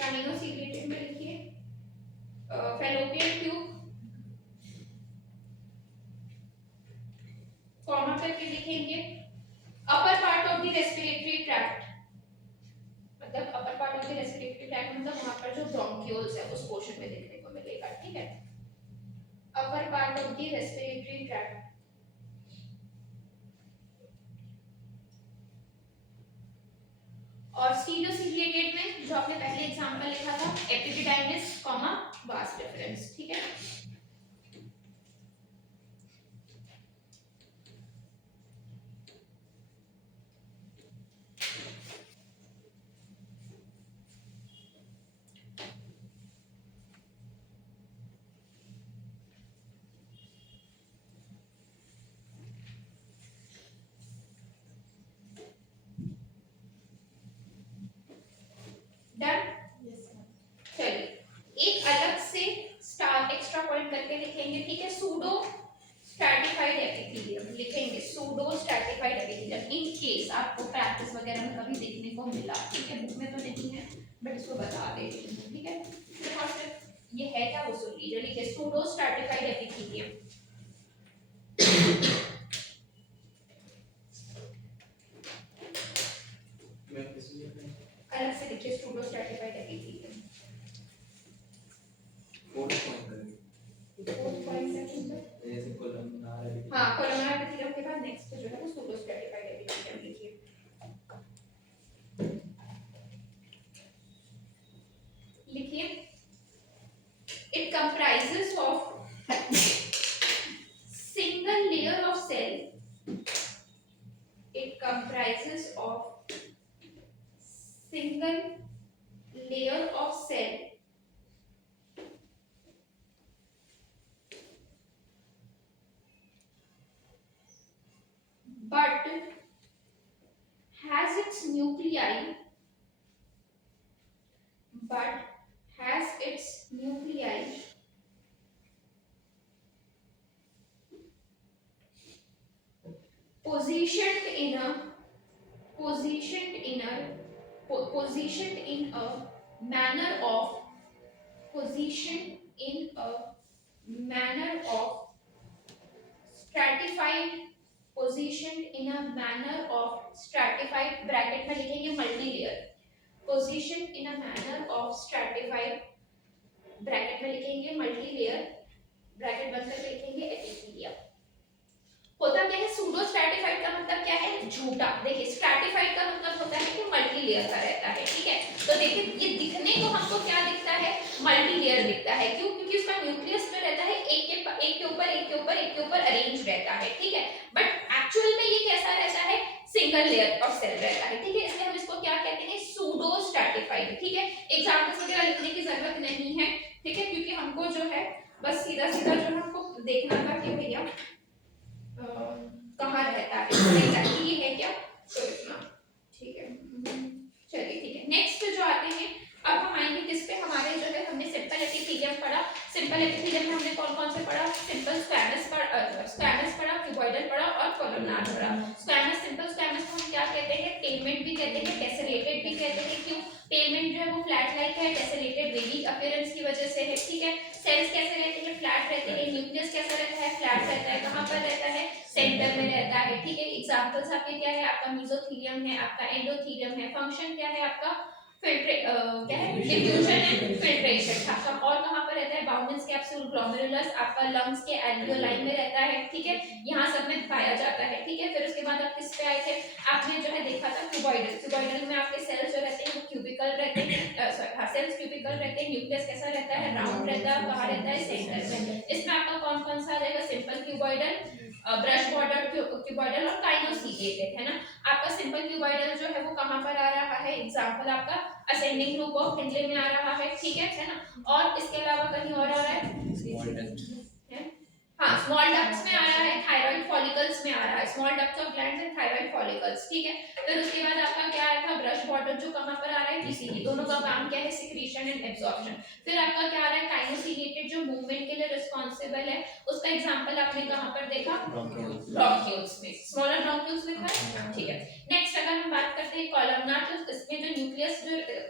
काइनोसिलिएटेड में लिखिए फैलोपियन ट्यूब, कॉमा करके लिखेंगे upper part of the respiratory tract, मतलब upper part of the respiratory tract मतलब वहां पर जो ब्रोंक्यूल्स है उस पोर्शन में देखने को मिलेगा, ठीक है, अपर part of the respiratory tract. और स्टीरियोसिलिएटेड में जो आपने पहले एग्जांपल लिखा था एपिडिडाइमिस कॉमा वास डिफरेंस, ठीक है। डन, चलिए एक अलग से स्टार एक्स्ट्रा पॉइंट करके लिखेंगे, ठीक है, सूडो स्ट्रैटिफाइड एपिथेलियम लिखेंगे, pseudo stratified epithelium, in case आपको प्रैक्टिस वगैरह में कभी देखने को मिला, ठीक है, बुक में तो नहीं है बट इसको बता देती हूं, ठीक है, तो फर्स्ट ये है क्या वो सुन लीजिए, लिखिए सूडो स्ट्रैटिफाइड एपिथेलियम, अलग से लिखिए pseudo stratified epithelium. Fourth point जैसे कोलमनार है, हाँ, कोलमनार एपिथेलियम के बाद नेक्स्ट जो है वो सूडो स्ट्रैटिफाइड एपिथेलियम लिखिए। लिखिए it comprises of single layer of cell, it comprises of single layer of cell but has its nuclei positioned in a manner of stratified bracket में लिखेंगे multi layer, positioned in a manner of stratified bracket में लिखेंगे multi layer, bracket बंद करके लिखेंगे epithelium. होता क्या है, सूडो स्ट्रैटिफाइड का मतलब क्या है, झूठा। देखिए स्ट्रैटिफाइड का मतलब होता है कि मल्टी लेयर का रहता है, ठीक है। तो देखिए ये दिखने को हमको क्या दिखता है, मल्टी लेयर दिखता है, क्यों, क्योंकि उसका न्यूक्लियस जो रहता है एक के ऊपर अरेंज रहता है, ठीक है, बट एक्चुअल में ये कैसा रहता है, सिंगल लेयर ऑफ सेल रहता है, ठीक है, इसलिए हम इसको क्या कहते हैं, सूडो स्ट्रैटिफाइड, ठीक है। एग्जांपल्स वगैरह लिखने की जरूरत नहीं है, ठीक है, क्योंकि हमको जो है बस सीधा सीधा जो हमको देखना था कि भैया कहाँ रहता है, एग्जैक्टली ये है क्या, तो इतना, ठीक है। चलिए ठीक है, नेक्स्ट जो आते हैं, अब हम आएंगे किस पे, हमारे जो है हमने सिंपल एपिथेलियम पढ़ा, सिंपल एपिथेलियम में हमने कौन कौन से पढ़ा, सिंपल स्क्वैमस पढ़ा, क्यूबॉइडल पढ़ा और कोलमनार पढ़ा। स्क्वैमस, सिंपल स्क्वैमस को हम क्या कहते हैं, टेलमेंट भी कहते हैं, टेसेलेटेड भी कहते हैं, क्यों, टेलमेंट जो है वो फ्लैट लाइक है, टेसेलेटेड वेवी अपीयरेंस की वजह से है, ठीक है। सेल्स कैसे रहते हैं, फ्लैट रहते हैं, न्यूक्लियस कैसा रहता है, फ्लैट रहता है, कहां पर रहता है, सेंटर में रहता है, ठीक है। एग्जांपल्स आपके क्या है, आपका मेसोथीलियम है, आपका एंडोथीलियम है, फंक्शन क्या है आपका, क्या है, डिफ्यूजन एंड फिल्ट्रेशन आपका, और कहां पर रहता है, बाउंडेंस कैप्सूल ग्लोमेरुलस आपका लंग्स के एल्वियोलाई में रहता है, ठीक है, यहां सब में पाया जाता है, ठीक है। फिर उसके बाद आप किस पे आए थे, आपने जो है देखा था क्यूबॉइडल, क्यूबॉइडल में आपके सेल्स जो रहते हैं वो क्यूबिकल रहते हैं, सॉरी सेल्स क्यूबिकल रहते हैं, न्यूक्लियस कैसा रहता है, राउंड रहता है, कहां रहता है, सेंटर में। इसमें आपका कौन कौन सा आ जाएगा, simple cuboidal, brush border cuboidal और काइनोसीलिएटेड, है ना। आपका सिंपल क्यूबॉइडल जो है वो कहाँ पर आ रहा है, एग्जांपल आपका असेंडिंग ग्रुप ऑफ हिंडले में आ रहा है, ठीक है ना। और इसके अलावा कहीं और आ रहा है, स्मॉल डक्ट है? हाँ, स्मॉल डक्ट्स में आ रहा है, थायराइड फॉलिकल्स में आ रहा है, small ducts of glands and thyroid follicles, ठीक है। फिर उसके बाद आपका क्या आया था, ब्रश बॉर्डर जो कहाँ पर आ रहा है, पीसीडी, दोनों का काम क्या है, सिक्रीशन एंड एब्जॉर्प्शन। फिर आपका क्या आ रहा है, काइनोसिलिएटेड जो मूवमेंट के लिए रिस्पांसिबल है, उसका एग्जांपल आपने कहां पर देखा, ब्रोंक्यूल्स में, स्मॉलर ब्रोंक्यूल्स लिखा है, ठीक है। नेक्स्ट अगर हम बात करते हैं कॉलमनार, तो इसमें जो न्यूक्लियस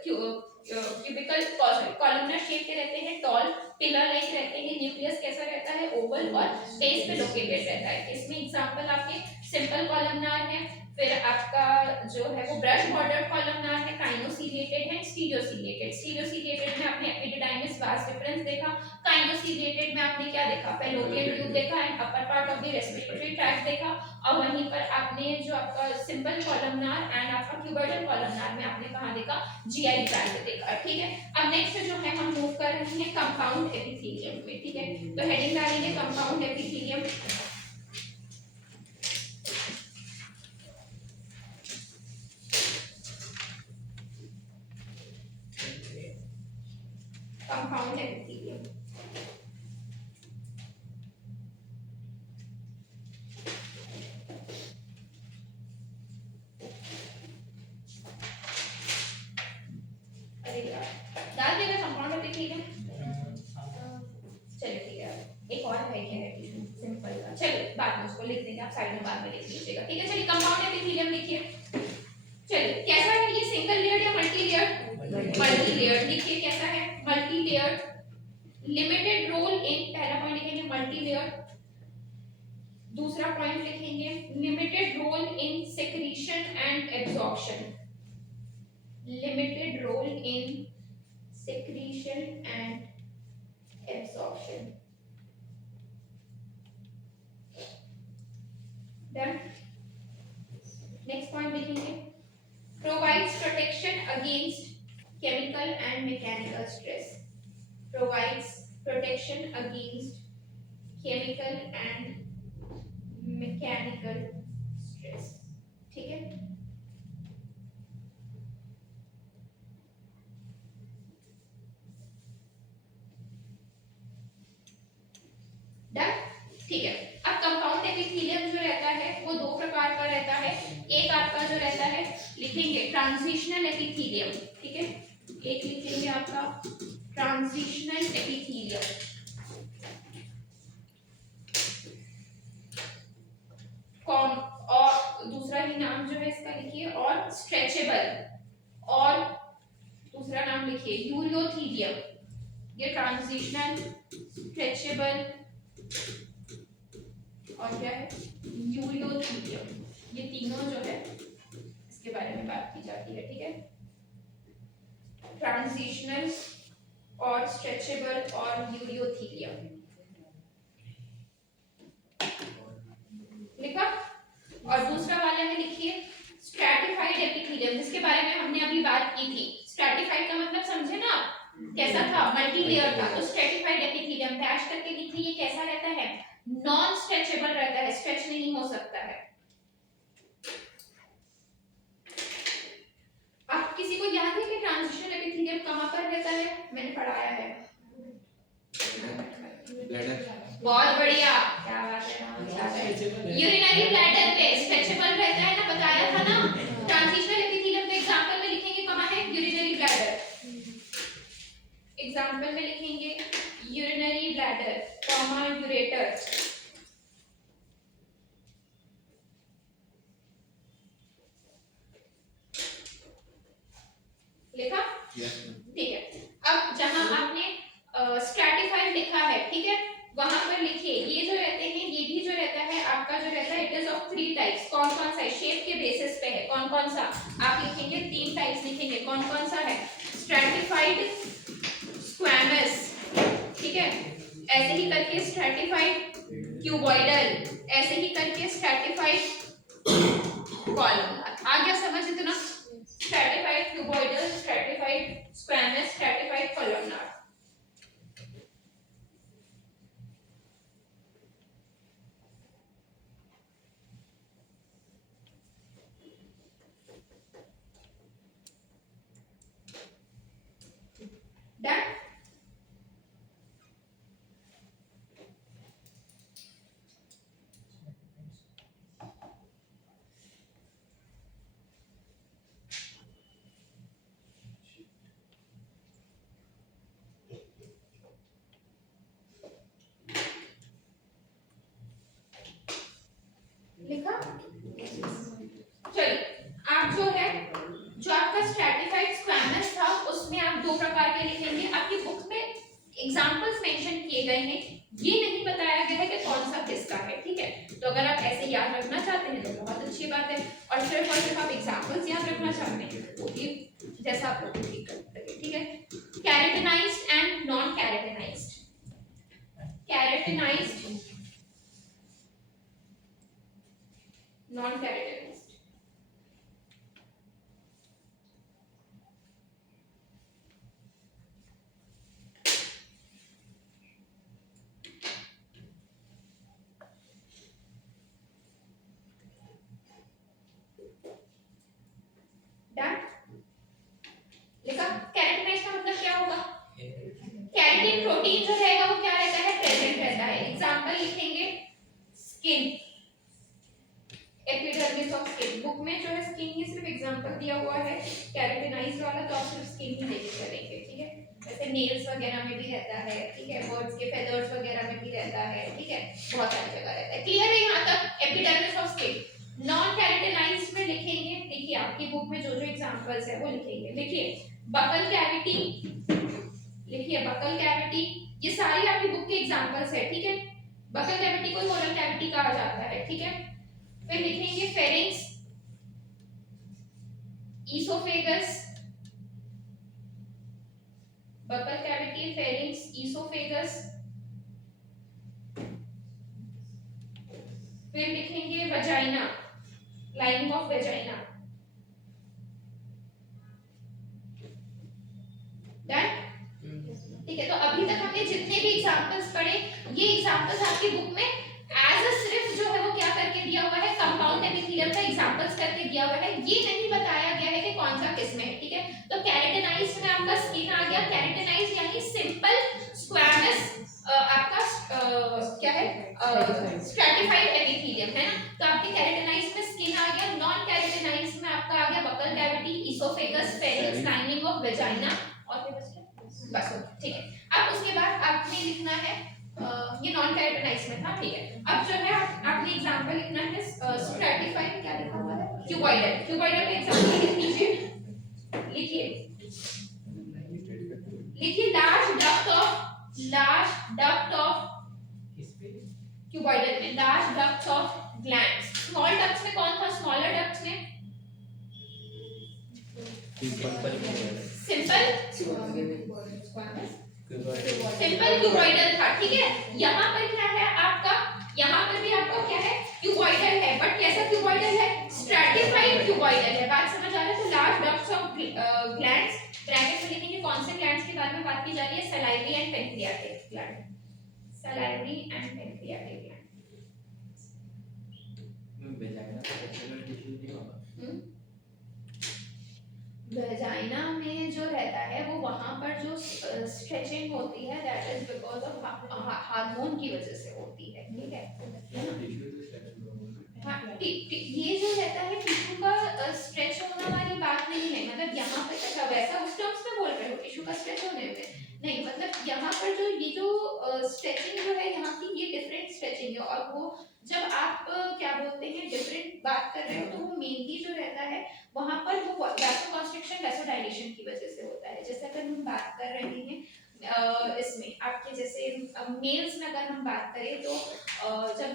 जो क्यूबिकल कॉलमनार शेप के रहते हैं, टॉल पिलर लाइक रहते हैं, न्यूक्लियस कैसा रहता है, ओवल और बेस पे लोकेटेड रहता है। इसमें एग्जांपल आपके सिंपल कॉलमनार है, फिर आपका जो है वो ब्रश बॉर्डर कॉलमनार है, काइनोसिलिएटेड है, स्टीरियोसिलिएटेड। स्टीरियोसिलिएटेड में आपने एपिडिडाइमिस वास डिफरेंस देखा, काइनोसिलिएटेड में आपने क्या देखा, फैलोपियन ट्यूब देखा and upper part of the respiratory tract देखा। और वहीं पर आपने जो आपका सिंपल कॉलमनार एंड आपका क्यूबॉइडल कॉलमनार में आपने कहां देखा, जीआई ट्रैक्ट देखा, ठीक है। अब नेक्स्ट जो है हम मूव कर रहे हैं कंपाउंड एपिथेलियम में, ठीक है। तो हेडिंग डालेंगे कंपाउंड एपिथेलियम। कंपाउंड एपिथेलियम, अरे यार डाल देगा कंपाउंड एपिथेलियम, चलिए ठीक है। एक और है क्या है, सिंपल का, चलिए बाद में उसको लिख देंगे, आप साइड में बाद में लिख लीजिएगा, ठीक है। चलिए कंपाउंड एपिथेलियम लिखिए, चलिए कैसा है ये, सिंगल लेयर्ड या मल्टी लेयर्ड, मल्टी लेयर्ड लिखिए, कैसा है, multi layered, limited role in, पहला पॉइंट लिखेंगे मल्टी लेयर्ड, दूसरा पॉइंट लिखेंगे limited role in secretion and absorption, limited role in secretion and absorption. Done. Next point लिखेंगे, provides protection against chemical and mechanical stress. Provides protection against chemical and mechanical stress. ठीक है। Done, ठीक है। अब compound epithelium जो रहता है वो दो प्रकार का रहता है, एक आपका जो रहता है लिखेंगे ट्रांजिशनल एपिथेलियम, ठीक है, एक लिखेंगे आपका ट्रांजिशनल एपिथेलियम, कौन, और दूसरा ही नाम जो है इसका लिखिए, और स्ट्रेचेबल, और दूसरा नाम लिखिए यूरियोथेलियम, ये ट्रांजिशनल, स्ट्रेचेबल और क्या है, यूरियोथेलियम, ये तीनों जो है इसके बारे में बात की जाती है, ठीक है। ट्रांजिशनल और स्ट्रेचेबल और यूरियोथेलियम लिखा। और दूसरा वाला है लिखिए स्ट्रैटिफाइड एपिथेलियम, जिसके बारे में हमने अभी बात की थी। स्ट्रैटिफाइड का मतलब समझे ना, कैसा था, मल्टी लेयर था। तो स्ट्रैटिफाइड एपिथेलियम डैश करके लिखिए, ये कैसा रहता है, नॉन स्ट्रेचेबल रहता है, स्ट्रेच नहीं हो सकता है। आप किसी को याद है कि ट्रांजिशनल एपिथेलियम कहां पर रहता है, मैंने पढ़ाया है, बहुत बढ़िया, क्या बात है, यूरिनरी ब्लैडर पे स्ट्रेचेबल रहता है ना, बताया था ना। ट्रांजिशनल एपिथेलियम पे एग्जांपल में लिखेंगे कहां है, यूरिनरी ब्लैडर, एग्जांपल में लिखेंगे यूरिनरी ब्लैडर कॉमा यूरेटर, लिखा, ठीक है। अब जहां आपने स्ट्रैटिफाइड लिखा है, ठीक है, वहां पर लिखिए ये जो रहते हैं, ये भी जो रहता है आपका जो रहता है, इट इज ऑफ 3 टाइप्स। कौन कौन सा है, शेप के बेसिस पे है, कौन कौन सा आप लिखेंगे, 3 टाइप्स लिखेंगे, कौन कौन सा है, स्ट्रैटिफाइड, स्क्वैमस, ठीक है, ऐसे ही करके स्ट्रैटिफाइड क्यूबॉइडल, ऐसे ही करके स्ट्रैटिफाइड कॉलमनार। आ गया समझ इतना, stratified cuboidal, stratified squamous, stratified columnar. दो प्रकार के लिखेंगे। आपकी बुक में एग्जांपल्स मेंशन किए गए हैं, ये नहीं बताया गया है कि कौन सा किसका है, ठीक है। तो अगर आप ऐसे याद रखना चाहते हैं तो बहुत अच्छी बात है, और सिर्फ आप एग्जांपल्स याद रखना चाहते हैं तो भी जैसा आप लोग ठीक करते हैं, ठीक है। Keratinised and non keratinised, keratinised non keratinised, लिखा। कैरेटिनाइज का मतलब क्या होगा? कैरेटिन प्रोटीन जो रहेगा वो क्या रहता है? प्रेजेंट रहता है। एग्जांपल लिखेंगे skin, epidermis of skin. Book में जो है स्किन ही सिर्फ एग्जांपल दिया हुआ है कैरेटिनाइज वाला, तो आप सिर्फ स्किन ही लेके चलेंगे, ठीक है। जैसे नेल्स वगैरह में भी रहता है, ठीक है, बर्ड्स के फेदर्स वगैरह में भी रहता है, ठीक है, बहुत सारी जगह रहता है। क्लियर है यहां तक? Epidermis of skin. Non keratinised में लिखेंगे, देखिए आपकी बुक में जो जो एग्जांपल्स है वो लिखेंगे। लिखिए बकल कैविटी, लिखिए बकल कैविटी, ये सारी आपकी बुक के एग्जांपल्स है, ठीक है। बकल कैविटी को ओरल कैविटी कहा जाता है, ठीक है। फिर लिखेंगे pharynx, oesophagus, buccal cavity, pharynx, oesophagus. फिर लिखेंगे vagina, lining of vagina. Done? ठीक है, तो अभी तक हमने जितने भी एग्जांपल्स पढ़े, ये एग्जांपल्स आपकी बुक में एज अ सिर्फ जो है वो क्या करके दिया हुआ है? कंपाउंड एपिथेलियम का एग्जांपल्स करके दिया हुआ है, ये नहीं बताया गया है कि कौन सा किसमें है, ठीक है। तो कैरेटिनाइज्ड में आपका स्किन आ गया, कैरेटिनाइज्ड यानी सिंपल स्क्वामस आपका क्या है? स्ट्रैटिफाइड एपिथेलियम है ना, तो आपके कैरेटिनाइज्ड में स्किन आ गया। नॉन कैरेटिनाइज्ड में आपका आ गया buccal cavity, oesophagus, pharynx, lining of vagina, और फिर बस, ठीक है। अब उसके बाद आपने लिखना है ये नॉन कैरेटिनाइज्ड में था, ठीक है। अब जो है आपने एग्जांपल लिखना है स्ट्रैटिफाइड, क्या लिखा हुआ है? क्यूबॉइडल, क्यूबॉइडल का एग्जांपल लिख लीजिए। लिखिए लिखिए लार्ज डक्ट ऑफ क्यूबॉइडल में, large ducts of glands. Small ducts में कौन था? स्मॉलर डक्ट्स में सिंपल क्यूबॉइडल था, ठीक है। यहाँ पर क्या है आपका? यहाँ पर भी आपका क्या है? क्यूबॉइडल है, बट कैसा क्यूबॉइडल है? स्ट्रैटिफाइड क्यूबॉइडल है। बात समझ आ रहा है? तो large ducts of glands, bracket में लिखेंगे कौन से ग्लैंड्स के बारे में बात की जा रही है? Salivary and pancreatic gland, salivary and pancreatic gland. Vagina में जो रहता है वो वहां पर जो स्ट्रेचिंग होती है that is because of hormone की वजह से होती है, ठीक है। हाँ, ये जो रहता है टिश्यू का स्ट्रेच होने वाली बात नहीं है, मतलब यहाँ पर अच्छा वैसा उस टर्म्स में बोल रहे हो टिश्यू का स्ट्रेच होने में नहीं, मतलब यहाँ पर जो ये जो स्ट्रेचिंग जो है यहाँ की ये डिफरेंट स्ट्रेचिंग है, और वो जब आप क्या बोलते हैं डिफरेंट बात कर रहे हो तो वो मेनली जो रहता है वहां पर वो वैसोकंस्ट्रिक्शन वैसोडाइलेशन की वजह से होता है। जैसे अगर हम बात कर रहे हैं इसमें आपके जैसे मेल्स में अगर हम बात करें तो जब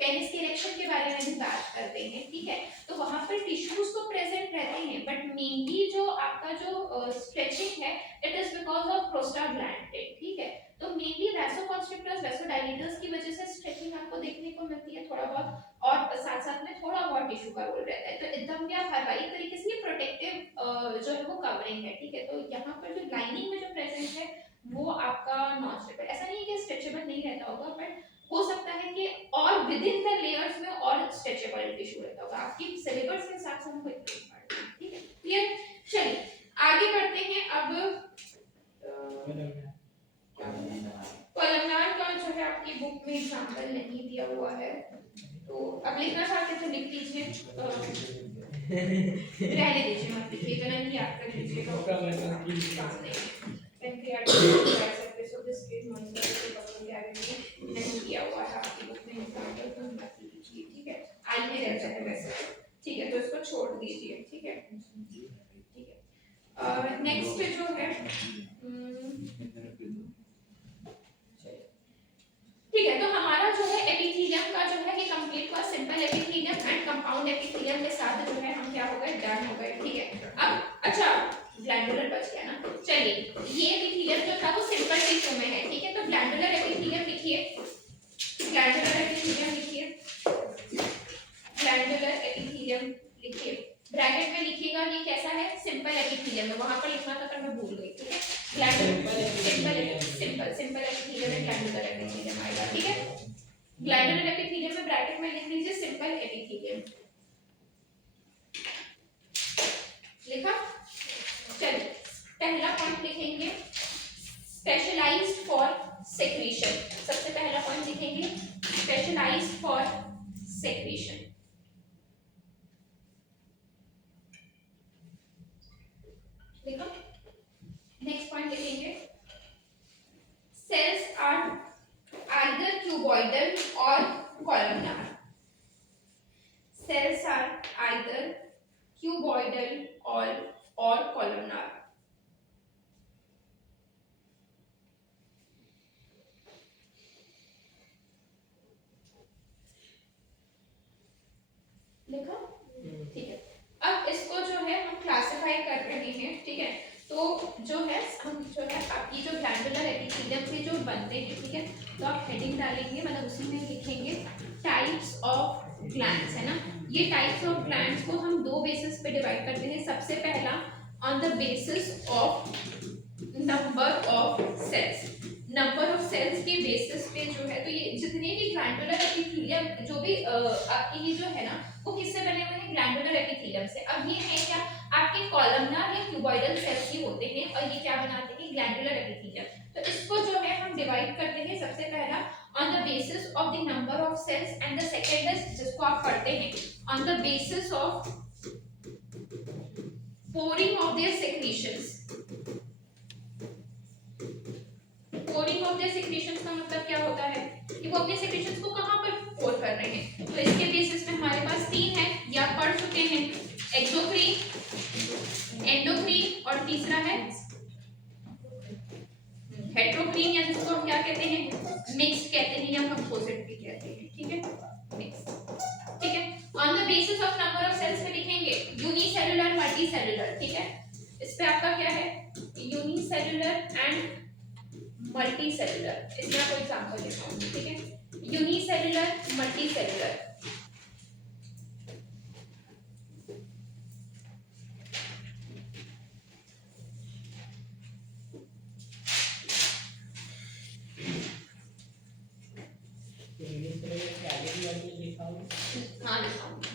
पेनिस के इरेक्शन के बारे में भी बात करते हैं, ठीक है, तो वहां पर टिश्यूज तो प्रेजेंट रहते हैं, बट मेनली जो आपका जो स्ट्रेचिंग है it is because of prostaglandin, ठीक है। तो मेनली वैसोकंस्ट्रिक्टर्स वैसोडाइलेटर्स की वजह से स्ट्रेचिंग आपको देखने को मिलती है थोड़ा बहुत, और साथ साथ में थोड़ा बहुत टिश्यू का रोल रहता है। तो एकदम भी आप हर एक तरीके से ये प्रोटेक्टिव जो है वो कवरिंग है, ठीक है। तो यहाँ पर जो लाइनिंग में जो प्रेजेंट है वो आपका नॉन स्ट्रेचेबल, ऐसा नहीं है कि स्ट्रेचेबल नहीं रहता होगा, बट हो सकता है कि और विद इन द लेयर्स में और स्ट्रेचेबल टिश्यू रहता होगा। आपकी सिलेबस के हिसाब से हमको इतना पढ़ना है, ठीक है, क्लियर। चलिए आगे बढ़ते हैं। अब कोलमनार का जो है आपकी बुक में एग्जांपल नहीं दिया हुआ है, तो अब लिखना चाहते तो लिख लीजिए, रहने दीजिए, मत लिखिए, इतना ही याद कर लीजिएगा। नहीं दिया हुआ है आपकी बुक में एग्जांपल, तो मत लीजिए, ठीक है। आइए रहता है वैसे, ठीक है, तो इसको छोड़ दीजिए, ठीक है, ठीक है। नेक्स्ट जो है ठीक है, तो हमारा जो है एपिथेलियम का जो है ये कंप्लीट हुआ, simple epithelium and compound epithelium के साथ जो है हम क्या हो गए, डन हो गए। ठीक है, अब अच्छा ग्लैंडुलर बच गया ना। चलिए ये एपिथेलियम जो था वो सिंपल टिश्यू में है। ठीक है, तो ग्लैंडुलर एपिथेलियम लिखिए, ग्लैंडुलर एपिथेलियम लिखिए, ग्लैंडुलर एपिथेलियम लिखिए, ब्रैकेट में लिखिएगा ये कैसा है, सिंपल एपिथेलियम है, वहां पर लिखना था पर मैं भूल गई। ठीक है, सिंपल सिंपल एपिथेलियम में ग्लैंडुलर एपिथेलियम आएगा। ठीक है, ग्लैंडुलर एपिथेलियम में ब्रैकेट में लिख लीजिए सिंपल एपिथेलियम, लिखा। चलिए पहला पॉइंट लिखेंगे स्पेशलाइज्ड फॉर सेक्रीशन, सबसे पहला पॉइंट लिखेंगे स्पेशलाइज्ड फॉर सेक्रीशन। देखो नेक्स्ट पॉइंट लिखेंगे cells are either cuboidal or columnar, cells are either cuboidal or columnar. लिखा, ठीक है। अब इसको जो है हम क्लासिफाई कर रहे हैं। ठीक है, तो जो है हम जो है आपकी जो ग्लैंडुलर एपिथेलियम से जो बनते हैं, ठीक है, तो आप हेडिंग डालेंगे, मतलब उसी में लिखेंगे टाइप्स ऑफ ग्लैंड्स, है ना। ये टाइप्स ऑफ ग्लैंड्स को हम दो बेसिस पे डिवाइड करते हैं। सबसे पहला on the basis of number of cells, number of cells के बेसिस पे जो है, तो ये जितने भी ग्लैंडुलर एपिथेलियम जो भी आपकी ये जो है ना वो किससे बने हुए हैं, ग्लैंडुलर एपिथेलियम से। अब ये है क्या, आपके कॉलमनार या क्यूबॉइडल सेल्स ही होते हैं और ये क्या बनाते हैं, ग्लैंडुलर एपिथेलियम। तो इसको जो है हम डिवाइड करते हैं सबसे पहला on the basis of the number of cells and the second is जिसको आप पढ़ते हैं on the basis of pouring of their secretions. Pouring of their secretions का मतलब क्या होता है कि वो अपने सेक्रीशंस को कहां पर पोर कर रहे हैं। तो इसके बेसिस पे हमारे पास तीन है, या पढ़ चुके हैं, एक्सोक्रीन, एंडोक्रीन और तीसरा है हेटेरोक्रीन, या जिसको हम क्या कहते हैं, मिक्स कहते हैं या कंपोजिट भी कहते हैं। ठीक है, मिक्स। ठीक है, on the basis of number of cells में लिखेंगे यूनिसेलुलर, मल्टीसेलुलर। ठीक है, इस पे आपका क्या है, यूनिसेलुलर एंड मल्टीसेलुलर। इसका कोई एग्जांपल लिखाऊंगी। ठीक है, यूनिसेलुलर, मल्टीसेलुलर। हाँ लिखाऊंगी,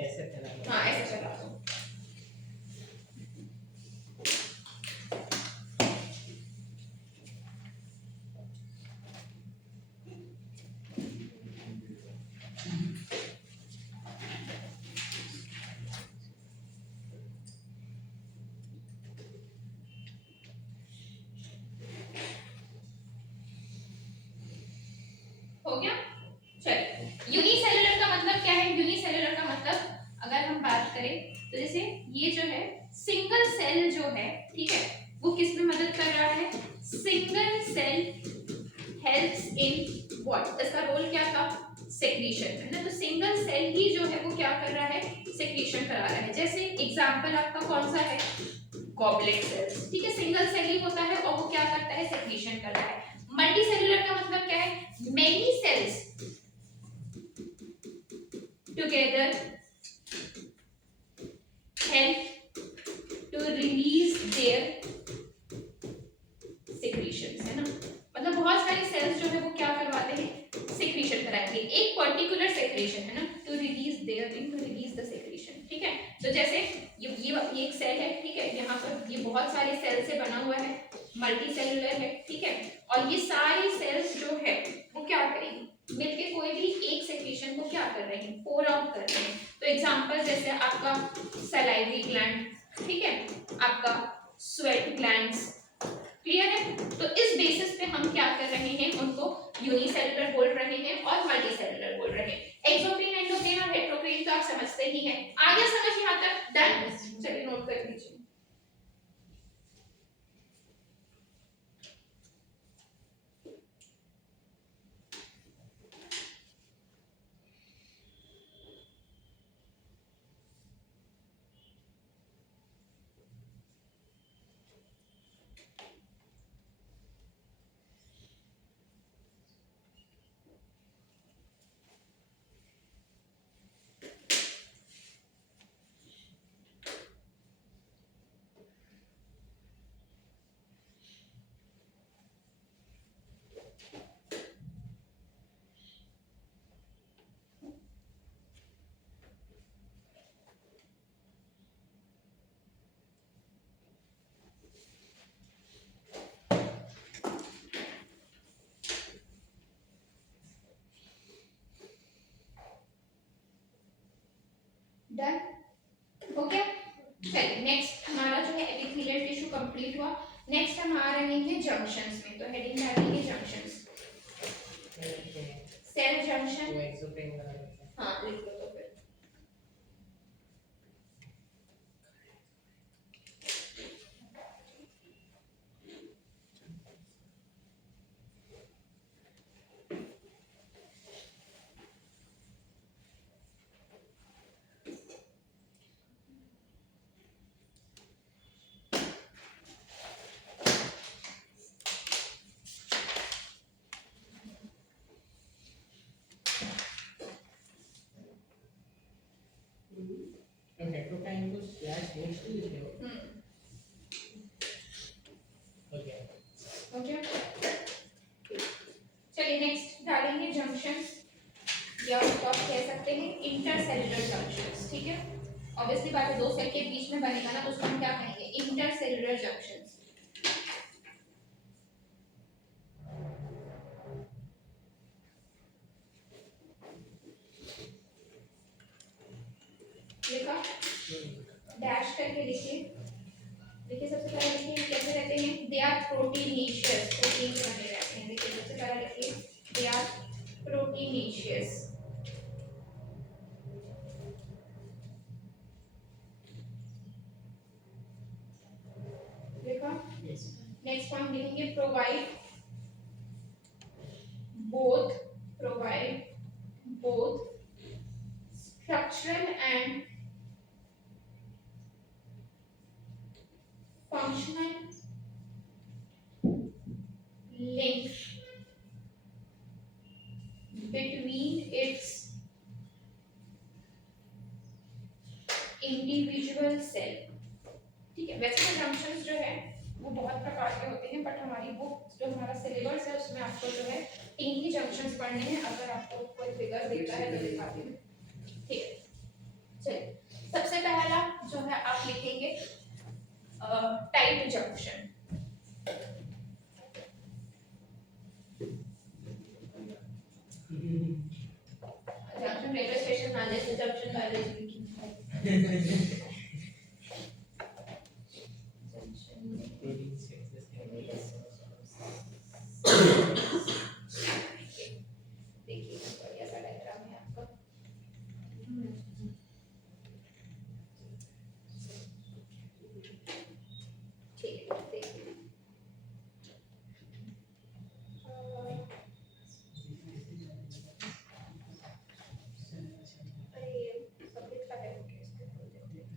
ऐसे चला हाँ ऐसे चला दो। हो गया। चलिए यूनिसेलुलर का मतलब क्या है, यूनिसेलुलर का मतलब अगर हम बात करें तो जैसे ये जो है सिंगल सेल जो है, ठीक है, वो किस में मदद कर रहा है, single cell helps in what, इसका रोल क्या था, सेक्रीशन, है ना। तो सिंगल सेल ही जो है वो क्या कर रहा है, सेक्रीशन करा रहा है। जैसे एग्जांपल आपका कौन सा है, गॉबलेट सेल्स। ठीक है, सिंगल सेल ही होता है और वो क्या करता है, सेक्रीशन कर रहा है। मल्टी सेलुलर का मतलब क्या है, many cells together help to release their secretions, है ना। मतलब बहुत सारी सेल्स जो है वो क्या करवाते हैं, सेक्रीशन कराएंगे, एक पर्टिकुलर सेक्रीशन, है ना, to release their thing, to release the secretion. ठीक है, तो जैसे ये एक सेल है, ठीक है, यहाँ पर ये बहुत सारे सेल से बना हुआ है, मल्टी सेलुलर है। ठीक है, और ये सारी सेल्स जो है वो क्या करेंगी, मिलके कोई भी एक सेक्रीशन को क्या कर रहे हैं, पोर आउट कर रहे हैं। तो एग्जांपल जैसे आपका सलाइवरी ग्लैंड, ठीक है, आपका स्वेट ग्लैंड्स, क्लियर है। तो इस बेसिस पे हम क्या कर रहे हैं, उनको यूनिसेलुलर बोल रहे हैं और मल्टीसेलुलर बोल रहे हैं। एक्सोक्रीन, एंडोक्रीन और हेटेरोक्रीन तो आप समझते ही हैं। आगे समझ यहाँ तक डन, चलिए नोट कर लीजिए। कंप्लीट हुआ। नेक्स्ट हम आ रहे हैं जंक्शंस में, तो हेडिंग डालेंगे जंक्शंस। सेल जंक्शन, वो एक्सोप्रेन बना देते हैं। हाँ लिख लो तो फिर। तो हेट्रोकाइन को स्लैश नेक्स्ट टू लिखे हो। ओके ओके चलिए नेक्स्ट डालेंगे जंक्शंस, या उसको आप कह सकते हैं इंटरसेल्युलर जंक्शंस। ठीक है, ऑब्वियसली बात है, दो सेल के बीच में बनेगा ना, तो उसको हम क्या कहेंगे, इंटरसेल्युलर जंक्शंस। लिखा, डैश करके लिखिए। देखिए सबसे पहले लिखिए कैसे रहते हैं, दे आर प्रोटीनेशियस, प्रोटीन से बने रहते हैं। देखिए सबसे पहले लिखिए दे आर प्रोटीनेशियस। लिखा, यस नेक्स्ट पॉइंट लिखेंगे provide both structural and functional link between its individual cell। ठीक है, वैसे तो जंक्शंस जो है वो बहुत प्रकार के होते हैं, बट हमारी बुक जो हमारा सिलेबस है उसमें आपको जो है 3 ही जंक्शंस पढ़ने हैं। अगर आपको कोई फिगर देता है तो दिखा दें। ठीक है, चलिए सबसे पहला जो है आप लिखेंगे tight junction. Junction railway station आने से जंक्शन कॉलेज की प्रोटीन से एक्सेस करेंगे। देखिए बढ़िया सा डायग्राम है आपका। ठीक है, देखिए अरे ये सब्जेक्ट का है, ओके इसको खोल देते हैं।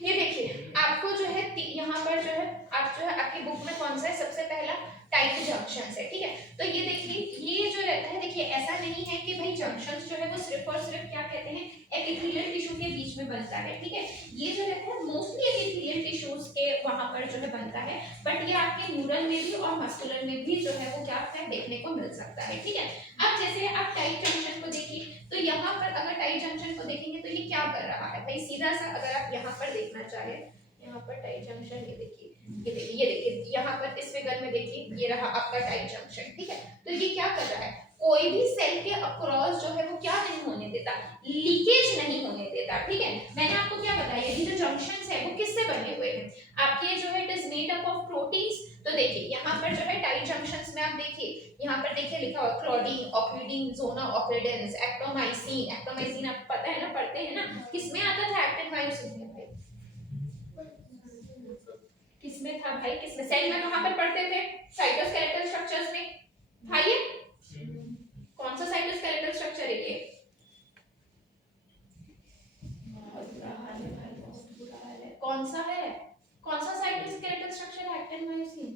ये देखिए आपको जो है यहाँ पर जो है आप जो है आपकी बुक में कौन सा है, सबसे पहला टाइट जंक्शंस है। ठीक है, तो ये देखिए ये जो रहता है, देखिए ऐसा नहीं है कि भाई जंक्शंस जो है वो सिर्फ और सिर्फ क्या कहते हैं एपिथेलियल टिश्यू के बीच में बनता है। ठीक है, ये जो रहता है मोस्टली एपिथेलियल टिश्यूज के वहां पर जो है बनता है, बट ये आपके न्यूरल में भी और मस्कुलर में भी जो है वो क्या है देखने को मिल सकता है। ठीक है, अब जैसे आप टाइट जंक्शन को देखिए, तो यहाँ पर अगर टाइट जंक्शन को देखेंगे तो ये क्या कर रहा है भाई, सीधा सा अगर आप यहाँ पर देखना चाहे, यहाँ पर टाइट जंक्शन ये देखिए, ये देखिए यहाँ पर इस फिगर में देखिए ये रहा आपका टाइट जंक्शन। ठीक है, तो ये क्या कर रहा है, कोई भी सेल के अक्रॉस जो है वो क्या नहीं होने देता, लीकेज नहीं होने देता। ठीक है, मैंने आपको क्या बताया, ये जो जंक्शंस है वो किससे बने हुए हैं आपके, जो है it is made up of proteins. तो देखिए यहाँ पर जो है टाइट जंक्शंस में आप देखिए, यहाँ पर देखिए लिखा हुआ क्लोरीन, ऑक्सीडीन, जोना ऑक्सीडेंस, एक्टोमाइसिन। एक्टोमाइसिन आपको पता है ना, पढ़ते हैं ना, किसमें आता था एक्टिन मायोसिन में, किसमें था भाई, किसमें सेल में कहां पर पढ़ते थे, साइटोस्केलेटल स्ट्रक्चर्स में था ये। कौन सा साइटोस्केलेटल स्ट्रक्चर है ये, बहुत बुरा हाल है भाई, बहुत बुरा हाल है, कौन सा है, कौन सा साइटोस्केलेटल स्ट्रक्चर है एक्टिन मायोसिन,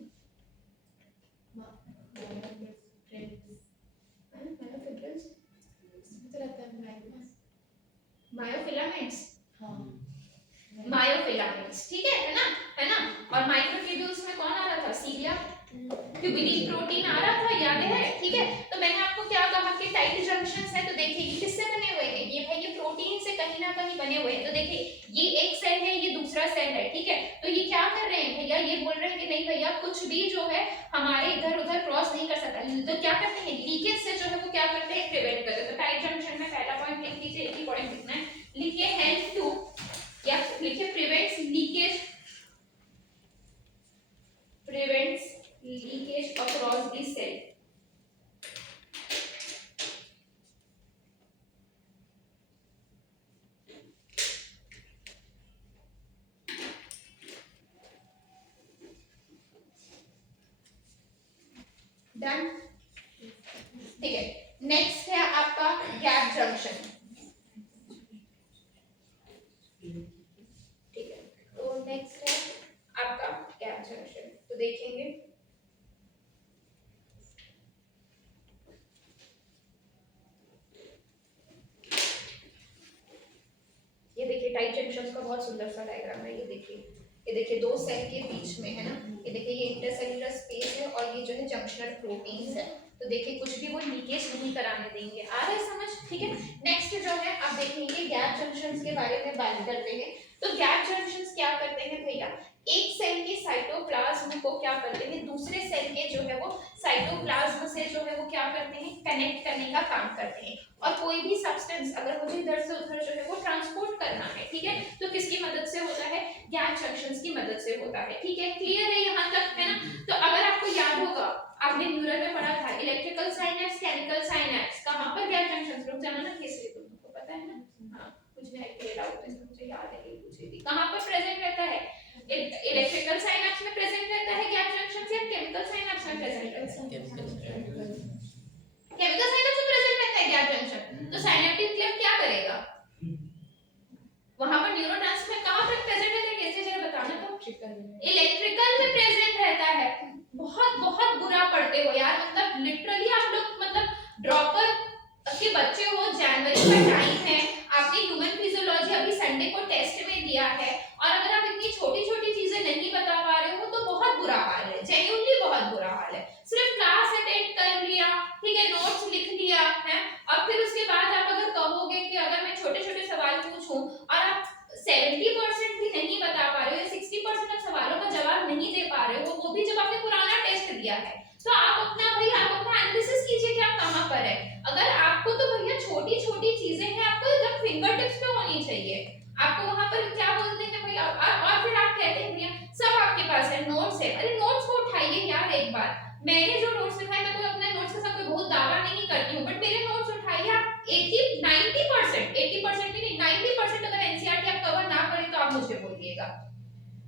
मायोफिलामेंट्स, मायोफिलामेंट्स। ठीक है ना, है ना, और माइक्रोट्यूब्यूल्स में कौन आ रहा था, सीलिया ट्यूबिलिन प्रोटीन आ रहा था, याद है। ठीक है, तो मैंने आपको क्या कहा कि टाइट जंक्शंस है, तो देखिए ये किससे बने हुए हैं, ये भाई ये प्रोटीन से कहीं ना कहीं बने हुए हैं। तो देखिए ये एक सेल है, ये दूसरा सेल है। ठीक है, तो ये क्या कर रहे हैं भैया, ये बोल रहे हैं कि नहीं भैया कुछ भी जो है हमारे इधर उधर क्रॉस नहीं कर सकता, तो क्या करते हैं लीकेज से जो है वो क्या करते हैं प्रिवेंट करते हैं। तो टाइट जंक्शन में पहला पॉइंट लिख लीजिए, एक ही पॉइंट लिखना है, लिखिए हेल्प ठीक है। नेक्स्ट है आपका गैप जंक्शन, ठीक है। तो नेक्स्ट है आपका गैप जंक्शन, तो देखेंगे ये देखिए टाइट जंक्शंस का बहुत सुंदर सा डायग्राम है। ये देखिए दो सेल के बीच में है ना, ये देखिए ये इंटरसेल्युलर स्पेस है और ये जो है जंक्शनल प्रोटीन्स है। तो देखिए कुछ भी वो लीकेज नहीं कराने देंगे। आ रहा है समझ, ठीक है। नेक्स्ट जो है आप देखेंगे गैप जंक्शंस के बारे में बात करते हैं। तो गैप जंक्शंस क्या करते हैं भैया, एक सेल के साइटोप्लाज्म को क्या करते हैं दूसरे सेल के जो है वो साइटोप्लाज्म से जो है वो क्या करते हैं कनेक्ट करने का काम करते हैं। और कोई भी सब्सटेंस अगर मुझे इधर से उधर जो है वो ट्रांसपोर्ट करना है, ठीक है, तो किसकी मदद से होता है, गैप जंक्शंस की मदद से होता है, ठीक है। क्लियर है यहाँ तक, है ना। तो अगर आपको याद होगा आपने न्यूरल में पढ़ा था इलेक्ट्रिकल साइनेप्स केमिकल साइनेप्स, कहां पर गैप जंक्शंस, रुक जाना ना केसरी, तुमको पता है ना। हां कुछ नहीं क्लियर आउट है, मुझे याद है कि पूछी थी कहां पर प्रेजेंट रहता है, इलेक्ट्रिकल साइनेप्स में प्रेजेंट रहता है गैप जंक्शंस या केमिकल साइनेप्स में प्रेजेंट रहता है, केमिकल साइनेप्स में प्रेजेंट रहता है गैप जंक्शन। तो साइनेप्टिक क्लेफ्ट क्या करेगा, वहां पर न्यूरोट्रांसमीटर कहां पर प्रेजेंट रहता है, कैसे जरा बताना तो, इलेक्ट्रिकल में प्रेजेंट रहता है। बहुत बहुत बुरा पढ़ते हो यार, मतलब लिटरली आप लोग मतलब ड्रॉपर के बच्चे हो, जनवरी का टाइम है, आपने ह्यूमन फिजियोलॉजी अभी संडे को टेस्ट में दिया है और अगर आप इतनी छोटी छोटी चीजें नहीं बता पा रहे हो तो बहुत बुरा हाल है, जेन्युइनली बहुत बुरा हाल है। सिर्फ क्लास अटेंड कर लिया, ठीक है, नोट्स लिख लिया है, और फिर उसके बाद आप अगर कहोगे कि अगर मैं छोटे छोटे सवाल पूछूं और आप 70% भी नहीं बता पा रहे हो या 60% आप सवालों का जवाब नहीं दे पा रहे हो, वो भी जब आपने पुराना टेस्ट दिया है, तो आप अपना एनालिसिस कीजिए कि आप कहां पर है। अगर आपको तो भैया छोटी छोटी चीजें हैं, आपको एकदम फिंगर टिप्स पे होनी चाहिए। आपको वहां पर क्या बोलते हैं भैया, और फिर आप कहते हैं भैया सब आपके पास है, नोट्स है, अरे नोट्स को उठाइए यार एक बार। मैंने जो नोट्स लिखा है, मैं कोई अपने नोट्स के साथ कोई बहुत दावा नहीं करती हूं, बट मेरे नोट्स उठाइए आप। 80% भी नहीं, 90% अगर एनसीईआरटी आप कवर ना करें तो आप मुझे बोलिएगा,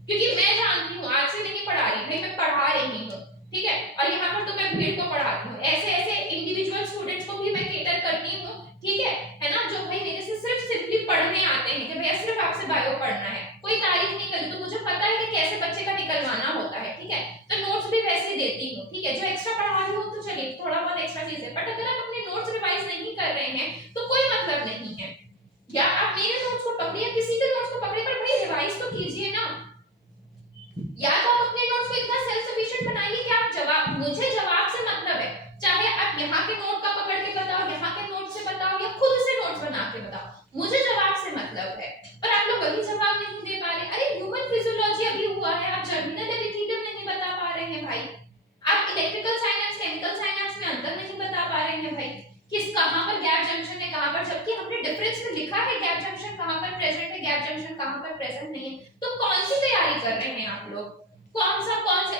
क्योंकि मैं जानती हूँ आज से नहीं पढ़ा रही, मैं पढ़ा रही हूँ, ठीक है। और यहाँ पर तो मैं भीड़ को पढ़ाती हूँ, ऐसे ऐसे इंडिविजुअल स्टूडेंट्स को भी मैं केटर करती हूँ, ठीक है ना, जो भाई मेरे से सिर्फ सिंपली पढ़ने आते हैं कि भैया सिर्फ आपसे बायो पढ़ना है, कोई तारीफ नहीं करी, तो मुझे पता है कि कैसे बच्चे का निकलवाना होता है, ठीक है। तो नोट्स भी वैसे देती हूँ, ठीक है, जो एक्स्ट्रा पढ़ा रही हूँ तो चलिए थोड़ा बहुत एक्स्ट्रा चीज है, बट अगर आप अपने नोट्स रिवाइज नहीं कर रहे हैं तो कोई मतलब नहीं है। या आप मेरे नोट्स को पकड़िए, किसी के नोट्स को पकड़िए, पर भाई रिवाइज तो कीजिए ना। या तो आप अपने नोट्स को इतना सेल्फ सफिशिएंट बनाइए कि आप जवाब, मुझे जवाब से मतलब है, चाहे आप यहाँ के नोट का पकड़ के बताओ, यहाँ के नोट से बताओ या खुद से नोट्स बना के बताओ, मुझे जवाब से मतलब है। पर आप लोग वही जवाब नहीं दे पा रहे। अरे ह्यूमन फिजियोलॉजी अभी हुआ है, आप जर्मिनल एपिथेलियम नहीं बता पा रहे हैं भाई, आप इलेक्ट्रिकल साइनेप्स केमिकल साइनेप्स में अंतर नहीं बता पा रहे हैं भाई, किस कहां पर गैप जंक्शन है कहां पर, जबकि हमने डिफरेंस में लिखा है गैप जंक्शन कहां पर प्रेजेंट है, गैप जंक्शन कहां पर प्रेजेंट नहीं है। तो कौन सी तैयारी कर रहे हैं आप लोग, कौन से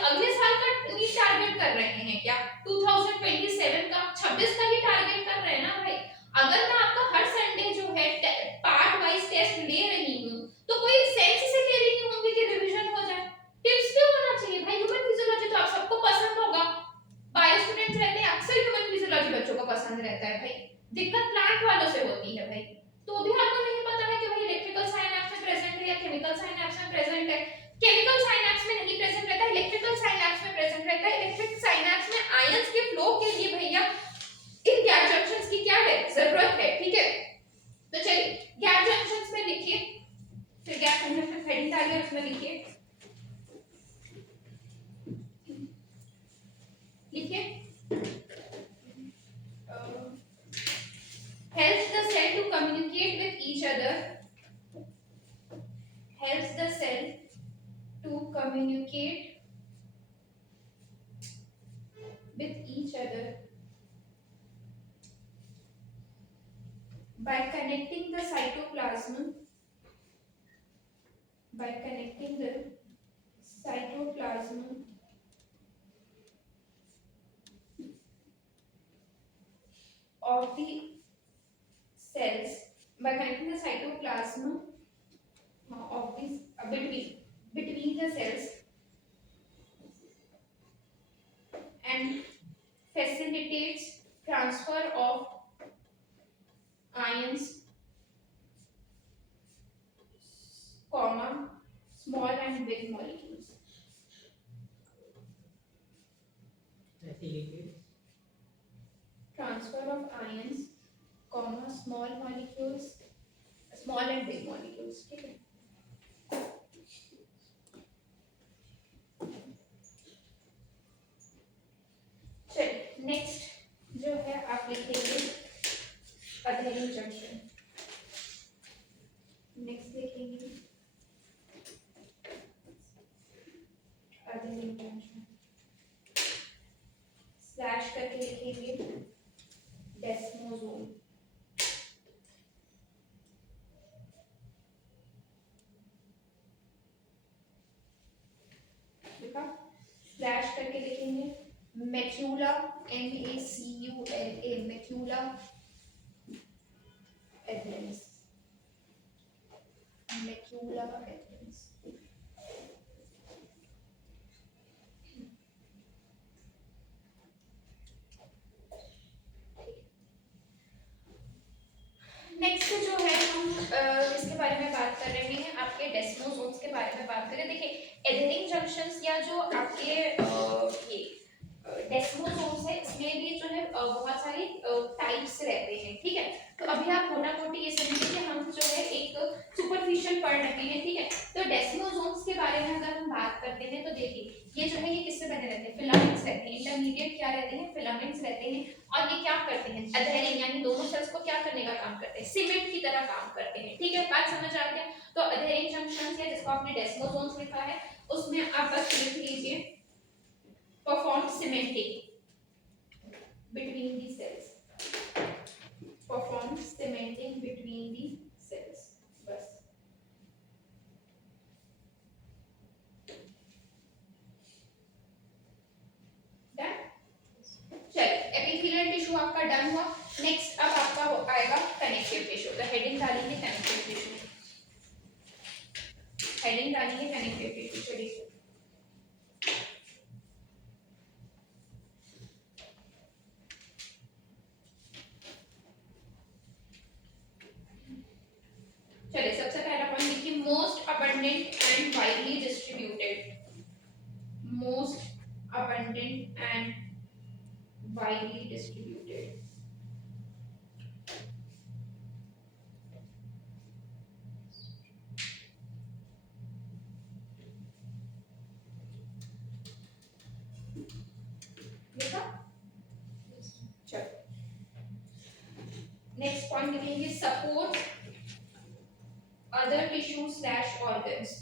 अगले साल का नीट टारगेट कर रहे हैं क्या, 2027 का 26 का ही टारगेट कर रहे हैं ना भाई। अगर मैं आपका हर संडे जो है पार्ट वाइज टेस्ट ले रही हूं तो कोई सेंस से ले रही होंगी कि रिवीजन हो जाए, टिप्स भी होना चाहिए भाई। ह्यूमन फिजियोलॉजी तो आप सबको पसंद होगा, बायो स्टूडेंट्स रहते हैं, अक्सर ह्यूमन फिजियोलॉजी बच्चों को पसंद रहता है भाई, दिक्कत प्लांट वालों से होती है भाई। तो भी आपको नहीं पता है कि भाई इलेक्ट्रिकल साइनेप्स में प्रेजेंट है या केमिकल साइनेप्स में प्रेजेंट है। केमिकल साइनेप्स में नहीं प्रेजेंट रहता, इलेक्ट्रिकल साइनेप्स में प्रेजेंट रहता है। इलेक्ट्रिक साइनेप्स में आयंस के फ्लो के लिए भैया इन गैप जंक्शंस की क्या है, जरूरत है, ठीक है। तो चलिए गैप जंक्शंस में लिखिए, फिर गैप जंक्शन हेडिंग डालिए, उसमें लिखिए helps the cell to communicate with each other, helps the cell to communicate with each other by connecting the cytoplasm of the cells, by connecting the cytoplasm of this between the cells and facilitates transfer big molecules. ऐसे liquid Transfer of ions, comma small molecules, small and big molecules. ठीक है. चलिए next जो है आप लिखेंगे adhering junction. Next लिखेंगे adhering junction. Slash करके लिखेंगे desmosome. देखा स्लैश करके लिखेंगे macula MACULA macula adherence. Macula adherence. Next जो है हम इसके बारे में बात कर रहे हैं आपके डेस्मोसोम्स के बारे में बात करें. देखिए एडहेरिंग जंक्शंस या जो आपके ये डेस्मोसोम्स है इसमें भी जो है बहुत सारे टाइप्स रहते हैं. ठीक है. तो अभी आप मोटा मोटी ये समझिए कि हम जो है एक सुपरफिशियल पढ़ रहे हैं. ठीक है. तो डेस्मोसोम्स के बारे में अगर हम बात करते हैं तो देखिए ये जो है ये किससे बने रहते हैं फिलामेंट्स रहते हैं. इंटरमीडिएट क्या रहते हैं फिलामेंट्स रहते हैं. और ये क्या करते हैं अधेरिंग यानी दोनों सेल्स को क्या करने का काम करते हैं सीमेंट की तरह काम करते हैं. ठीक है. बात समझ आ गया. तो अधेरिंग जंक्शंस या जिसको आपने डेस्मोसोम्स लिखा है उसमें आप बस लिख लीजिए perform cementing between the cells. Perform cementing between the cells. बस. Done? चलिए एपिथेलियल टिश्यू आपका डन हुआ. नेक्स्ट अब आपका आएगा कनेक्टिव टिश्यू. तो हेडिंग डालेंगे कनेक्टिव टिश्यू. हेडिंग डालेंगे कनेक्टिव टिश्यू. चलिए चलिए सबसे पहला पॉइंट लिखिए most abundant and widely distributed. Most abundant and widely distributed. देखा. चलो नेक्स्ट पॉइंट लिखेंगे support other tissue slash organs.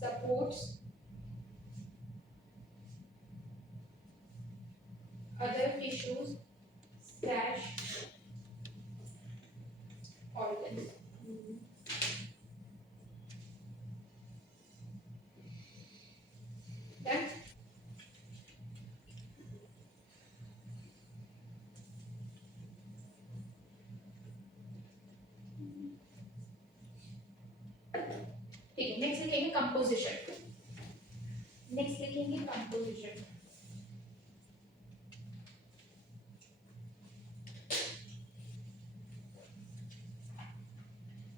Supports other tissues slash organs. Done? ठीक है. नेक्स्ट लिखेंगे कंपोजिशन. नेक्स्ट लिखेंगे कंपोजिशन.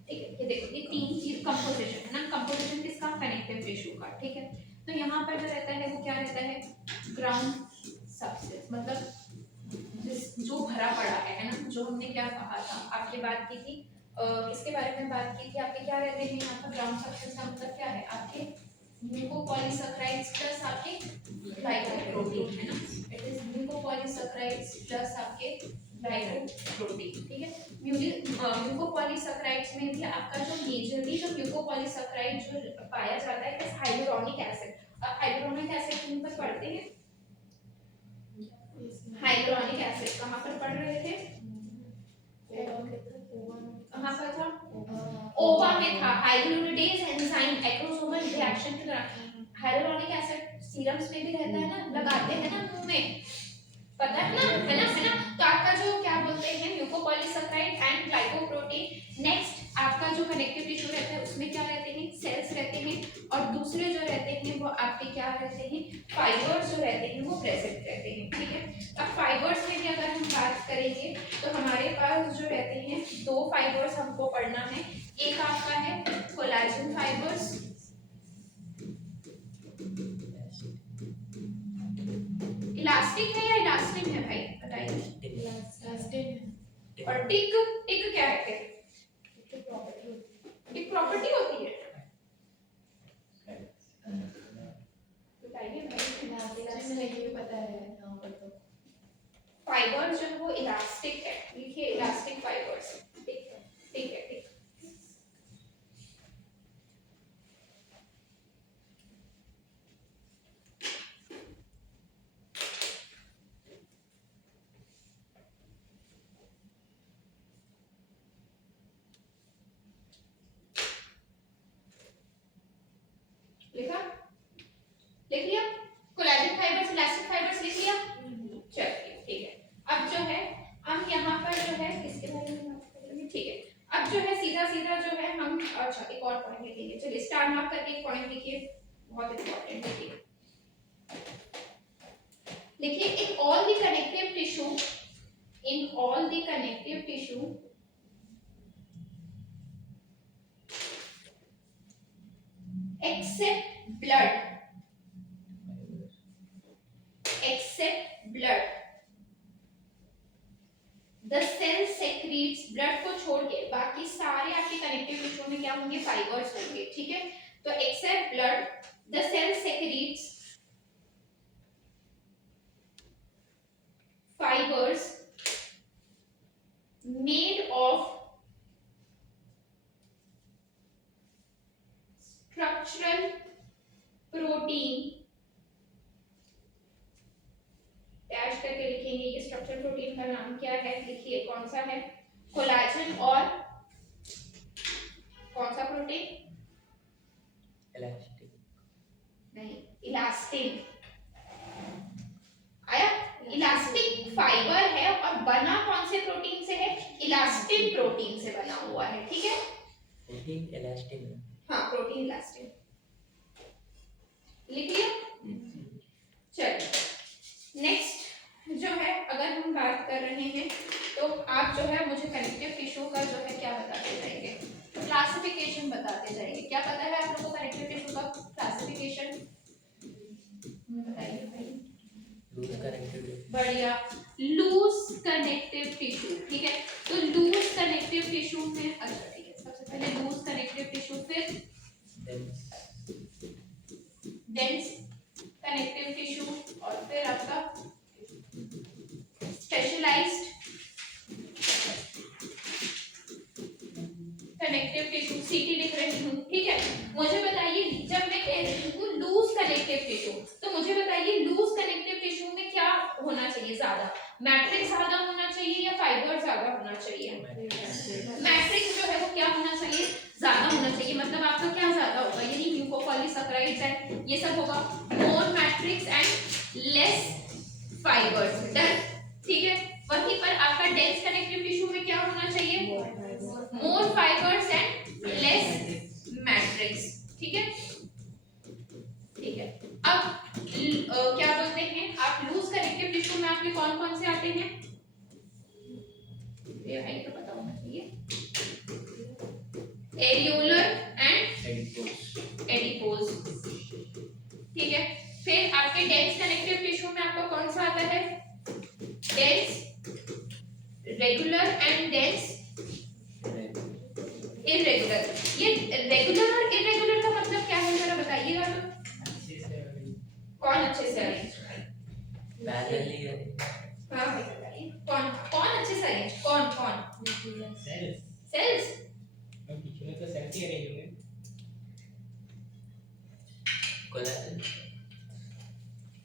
ठीक है. ये देखो ये तीन चीज कंपोजिशन है ना. कंपोजिशन किसका कनेक्टिव टिश्यू का. ठीक है. तो यहाँ पर जो रहता है वो क्या रहता है ग्राउंड सबस्टेंस मतलब जो भरा पड़ा है ना. जो हमने क्या कहा था आपने बात की थी किसके बारे में बात की थी आपके क्या रहते हैं यहाँ पर ग्राउंड सबस्टेंस का मतलब क्या है आपके म्यूकोपॉलीसैकेराइड्स प्लस आपके ग्लाइकोप्रोटीन है ना. इट इज म्यूकोपॉलीसैकेराइड्स प्लस आपके ग्लाइकोप्रोटीन. ठीक है. म्यूकोपॉलीसैकेराइड्स में भी आपका जो मेजरली जो म्यूकोपॉलीसैकेराइड जो पाया जाता है इज हाइलुरोनिक एसिड. अब हाइलुरोनिक एसिड कहीं पर पढ़ते हैं हाइलुरोनिक एसिड कहाँ पर पढ़ रहे थे कहाँ पर था ओवा में था. हाइलुरोनिडेज एंजाइम एक्रोसोमल रिएक्शन के दौरान हाइलुरोनिक एसिड सीरम्स में भी रहता है ना लगाते हैं ना मुंह में पता है ना. तो आपका जो क्या बोलते हैं म्यूकोपॉलीसैकेराइड एंड ग्लाइकोप्रोटीन. नेक्स्ट आपका जो कनेक्टिव टिश्यू रहता है उसमें क्या रहते हैं सेल्स रहते हैं और दूसरे जो रहते हैं वो आपके क्या रहते हैं फाइबर्स जो रहते हैं वो प्रेजेंट रहते हैं. ठीक है. अब फाइबर्स में भी अगर हम बात करेंगे तो हमारे पास जो रहते हैं दो फाइबर्स हमको पढ़ना है. एक आपका है कोलेजन फाइबर्स सीधा सीधा जो है हम अच्छा एक और पॉइंट लिखेंगे, चलिए स्टार मार्क करके एक पॉइंट लिखिए, बहुत इंपॉर्टेंट लिखिए। देखिए in all the connective tissue, in all the connective tissue except blood, except blood, the cell secretes, blood को छोड़ के बाकी सारे आपके कनेक्टिव टिश्यू में क्या होंगे, फाइबर्स होंगे, ठीक है। तो except blood the cell secretes fibers made of structural protein, dash करके लिखेंगे ये स्ट्रक्चरल प्रोटीन का नाम क्या है, लिखिए कौन सा है, कोलाजन और कौन सा प्रोटीन, इलास्टिक नहीं इलास्टिन, आया, इलास्टिक फाइबर है और बना कौन से प्रोटीन से है, इलास्टिन प्रोटीन से बना हुआ है, ठीक है। प्रोटीन इलास्टिन, हाँ प्रोटीन इलास्टिन लिख लिया। चलिए नेक्स्ट जो है अगर हम बात कर रहे हैं तो आप जो है मुझे कनेक्टिव टिश्यू का जो है क्या बताते जाएंगे, क्लासिफिकेशन बताते जाएंगे। क्या पता है आप लोगों को कनेक्टिव टिश्यू का क्लासिफिकेशन बताइए भाई। लूज कनेक्टिव, बढ़िया, लूज कनेक्टिव टिश्यू, ठीक है। तो लूज कनेक्टिव टिश्यू में अच्छा ठीक है, सबसे पहले लूज कनेक्टिव टिश्यू, फिर डेंस कनेक्टिव टिश्यू और फिर आपका स्पेशलाइज्ड कनेक्टिव टिश्यू, सीटी लिख रही हूँ, ठीक है। मुझे बताइए जब मैं कह रही हूँ लूज कनेक्टिव टिश्यू, तो मुझे बताइए लूज कनेक्टिव टिश्यू में क्या होना चाहिए ज्यादा, मैट्रिक्स ज्यादा होना चाहिए या फाइबर ज्यादा होना चाहिए, मैट्रिक्स जो है वो क्या होना चाहिए, ज्यादा होना चाहिए। मतलब आपका क्या ज्यादा होगा, यानी म्यूकोपॉलीसैकेराइड्स एंड ये सब होगा, more matrix and less fibres, done, ठीक है। वहीं पर आपका डेंस कनेक्टिव टिश्यू में क्या होना चाहिए, मोर फाइबर्स एंड लेस मैट्रिक्स, ठीक है, ठीक है। अब क्या बोलते हैं आप लूज कनेक्टिव टिश्यू में आपके कौन कौन से आते हैं, ये भाई तो पता होना चाहिए, एरियोलर एंड एडिपोज, ठीक है। फिर आपके डेंस कनेक्टिव टिश्यू में आपका कौन सा आता है, dense regular and dense irregular. ये रेगुलर और इरेगुलर का मतलब क्या है जरा बताइएगा तो, कौन अच्छे से अरेंज, पैरेलली, हाँ भाई बताइए कौन कौन अच्छे से अरेंज, कौन कौन, सेल्स, टिश्यू में तो सेल्स ही अरेंज होंगे, कोलाजन,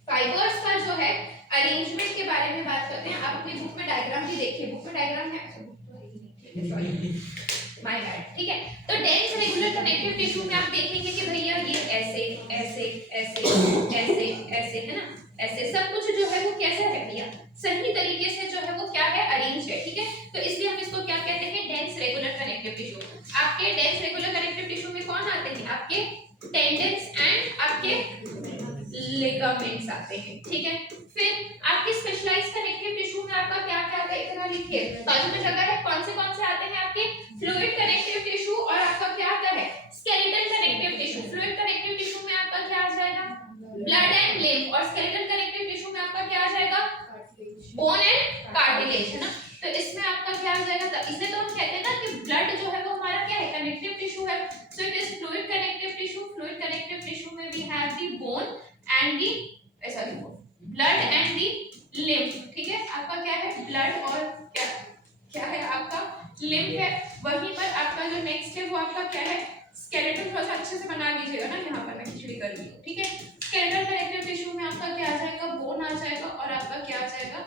फाइबर्स का जो है अरेंजमेंट के बारे में बात करते हैं। आप अपनी बुक में डायग्राम भी देखिए, बुक में डायग्राम है, अच्छा बुक तो है ही नहीं, ठीक है सॉरी माय बैड, ठीक है। तो डेंस रेगुलर कनेक्टिव टिश्यू में आप देखेंगे कि भैया ये ऐसे ऐसे ऐसे ऐसे ऐसे है ना, ऐसे सब कुछ जो है वो कैसे है भैया, सही तरीके से जो है वो क्या है अरेंज है, ठीक है। तो इसलिए हम इसको क्या कहते हैं, डेंस रेगुलर कनेक्टिव टिश्यू। आपके डेंस रेगुलर कनेक्टिव टिश्यू में कौन आते हैं, आपके टेंडेंस एंड आपके लिगामेंट्स आते हैं, ठीक है। फिर आपके स्पेशलाइज्ड कनेक्टिव टिश्यू में आपका क्या क्या आता है, इतना लिखिए, बाजू में जगह है, कौन से आते हैं आपके फ्लूइड कनेक्टिव टिश्यू और आपका क्या आता है skeletal connective tissue. Fluid connective tissue में आपका क्या आ जाएगा, ब्लड एंड लिम्फ, और स्केलेटल कनेक्टिव टिश्यू में आपका क्या आ जाएगा, बोन एंड कार्टिलेज, है ना। तो इसमें आपका क्या आ जाएगा, इसलिए तो हम कहते हैं ना कि ब्लड जो है वो हमारा क्या है, कनेक्टिव टिश्यू है। So it is fluid connective tissue. Fluid connective tissue में we have the bone and the sorry blood and the lymph, ठीक है। आपका क्या है, ब्लड और क्या क्या है आपका लिम्फ है। वहीं पर आपका जो नेक्स्ट है वो आपका क्या है, स्केलेटल। थोड़ा सा अच्छे से बना लीजिएगा ना, यहाँ पर मैं खिचड़ी कर रही हूँ, ठीक है। स्केलेटल कनेक्टिव टिश्यू में आपका क्या आ जाएगा, बोन आ जाएगा और आपका क्या आ जाएगा,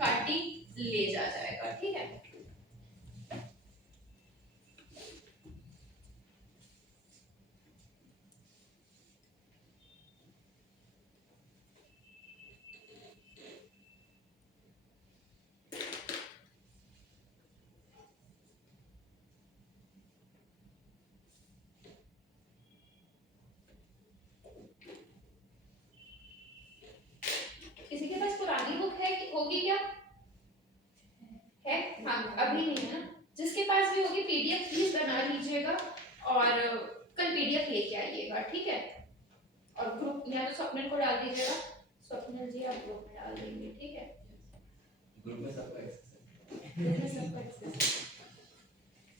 कार्टिलेज आ जाएगा, ठीक है। होगी क्या? है? हाँ, अभी नहीं है ना। जिसके पास भी होगी पीडीएफ प्लीज बना लीजिएगा और कल पीडीएफ लेके आइएगा, ठीक है? और ग्रुप या तो स्वप्निल को डाल दीजिएगा, स्वप्निल जी आप ग्रुप में डाल देंगे, ठीक है? ग्रुप में सबका एक्सेस है। ग्रुप में सबका access है।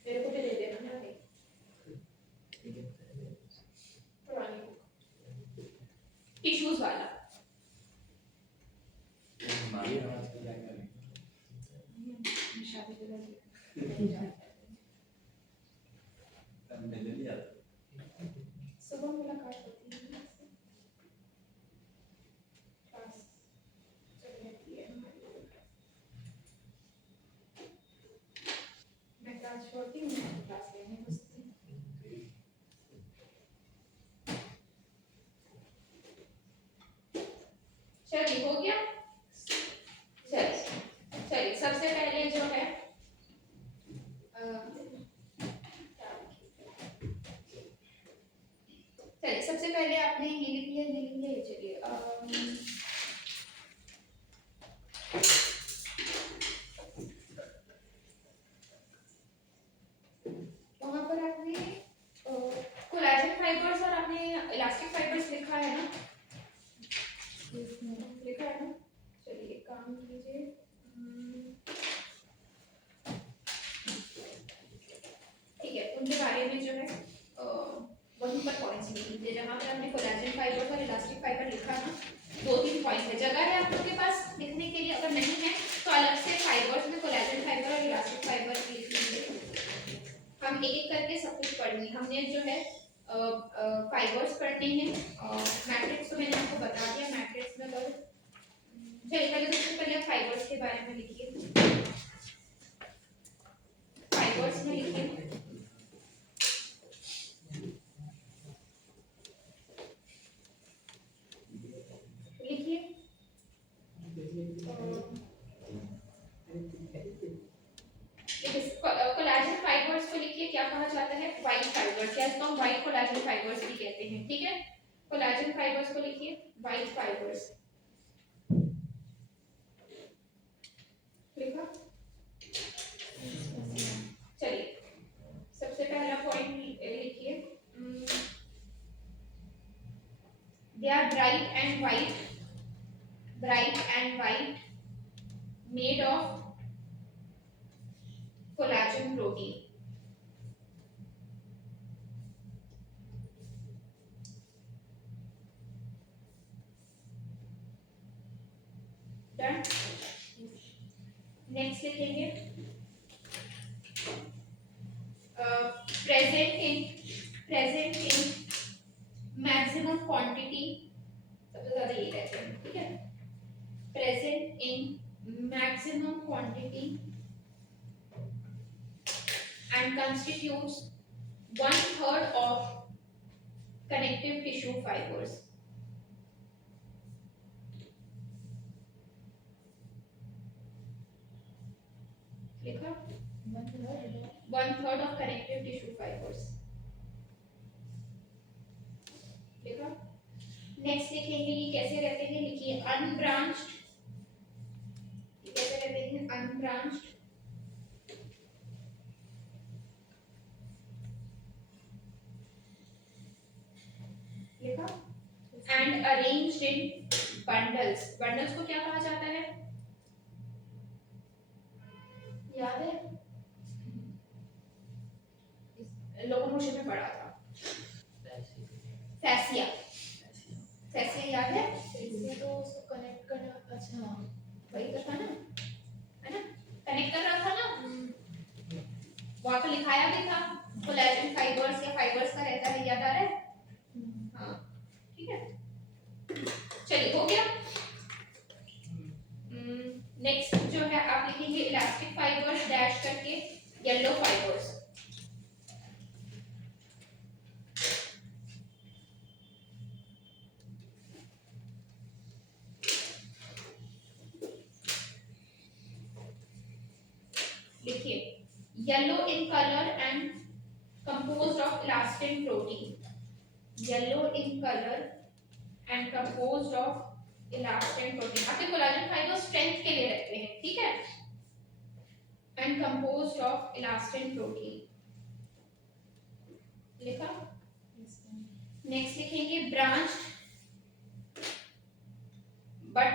मेरे को भी दे देना ना भाई, पुरानी बुक टिश्यूज वाला। हमारी आवाज को क्या करें? शादी के बाद तब मिलने नहीं आता। सुबह मुलाकात होती है ना इससे। क्लास चल रहती है हमारी। मैं क्लास छोड़ती हूँ, मैं क्लास लेने बसती हूँ। चलिए हो गया। चलिए सबसे पहले जो है चलिए सबसे पहले आपने ये लिख लिया चलिए वहां पर आपने कोलेजन फाइबर्स और आपने इलास्टिक फाइबर्स लिखा है ना? लिखा है ना? चलिए एक काम कीजिए, ठीक है, उनके बारे में जो है वहीं पर पॉइंट्स लिख लीजिए जहाँ पर हमने कोलेजन फाइबर और इलास्टिक फाइबर लिखा ना। 2-3 पॉइंट्स है, जगह है आप लोग के पास लिखने के लिए, अगर नहीं है तो अलग से फाइबर्स में कोलेजन फाइबर और इलास्टिक फाइबर लिख लीजिए। हम एक एक करके सब कुछ पढ़ेंगे। हमने जो है फाइबर्स पढ़ने हैं, मैट्रिक्स तो मैंने आपको बता दिया, मैट्रिक्स में अगर चलिए पहले तो सबसे पहले फाइबर्स के बारे में लिखिए। फाइबर्स में लिखिए कोलेजन फाइबर्स को लिखिए, क्या कहा जाता है? व्हाइट फाइबर्स, या इसको हम व्हाइट कोलेजन फाइबर्स भी कहते हैं, ठीक है? कोलेजन फाइबर्स को लिखिए व्हाइट फाइबर्स। लिखा? चलिए सबसे पहला पॉइंट लिखिए, they are bright and white made of collagen protein. Done. Next लिखेंगे प्रेजेंट इन मैक्सिमम क्वांटिटी, सबसे ज्यादा ये कहते हैं, ठीक है? Present in maximum quantity and constitutes 1/3 of connective tissue fibers. लिखा? 1/3 of connective tissue fibers. लिखा? नेक्स्ट लिखेंगे ये कैसे रहते हैं, लिखिए अनब्रांच्ड। ये कैसे रहते हैं? अनब्रांच्ड लिखा? And arranged in bundles. Bundles को क्या कहा जाता है? याद है? लोकोमोशन में पढ़ा था, फैसिया। फैसिया याद है? इससे तो उसको कनेक्ट करना, अच्छा वही तो था ना, है ना? कनेक्ट कर रहा था ना, वहां तो लिखाया भी था कोलेजन फाइबर्स या फाइबर्स का रहता है, याद आ रहा है? हाँ ठीक है, चलिए हो गया। नेक्स्ट जो है आप लिखेंगे इलास्टिक फाइबर्स डैश करके येलो फाइबर्स। लिखिए yellow in colour and composed of elastin protein. Yellow in color and composed of elastin protein आपके कोलाजन फाइबर स्ट्रेंथ के लिए रहते हैं, ठीक है, and composed of elastin protein लिखा। नेक्स्ट लिखेंगे branched but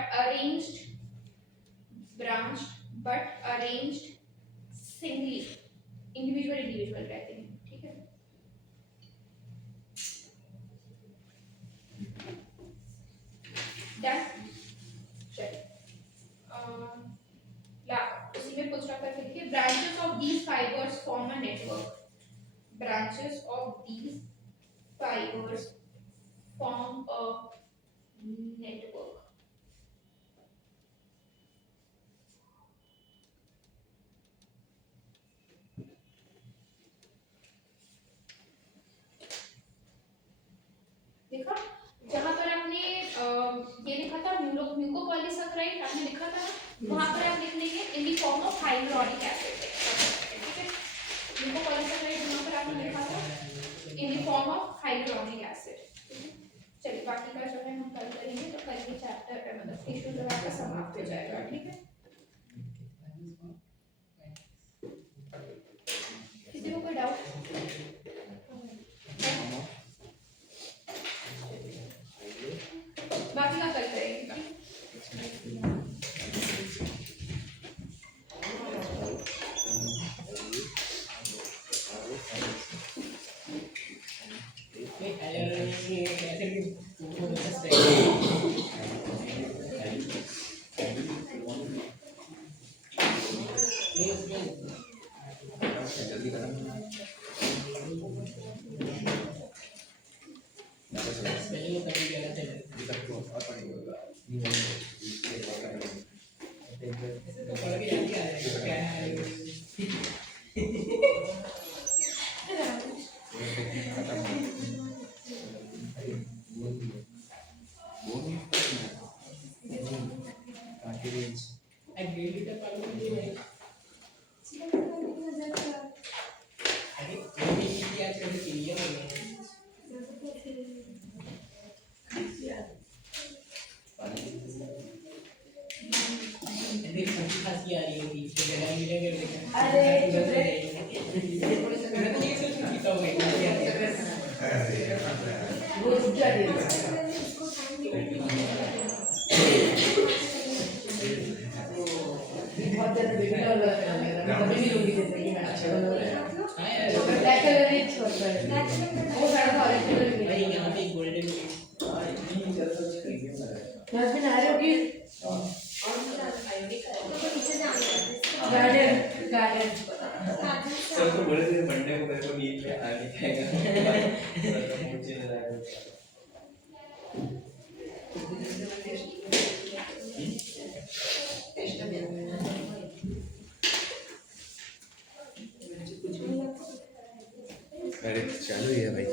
arranged singly, individual रहते हैं, ठीक है। डन, चलिए उसी में कुछ रखा लिखिए branches of these fibers form a network, branches of these fibers form a network। देखा, जहां पर आपने ये लिखा था म्यूकोपॉलीसैकेराइड आपने लिखा था, वहां पर आप लिख लेंगे in the form of hyaluronic acid, ठीक है। म्यूकोपॉलीसैकेराइड जहां पर आपने लिखा था in the form of hyaluronic acid. चलिए बाकी का जो है हम कल करेंगे, तो कल ये चैप्टर मतलब टिश्यू जो है आपका समाप्त हो जाएगा, ठीक है। किसी को कोई डाउट? बाकी का कल करेंगे। जल्दी करो। सर तो बोले थे मंडे को मेरे को नींद में आने खाएगा सर का मूड चेंज हो जाएगा। अरे चालू ही है भाई।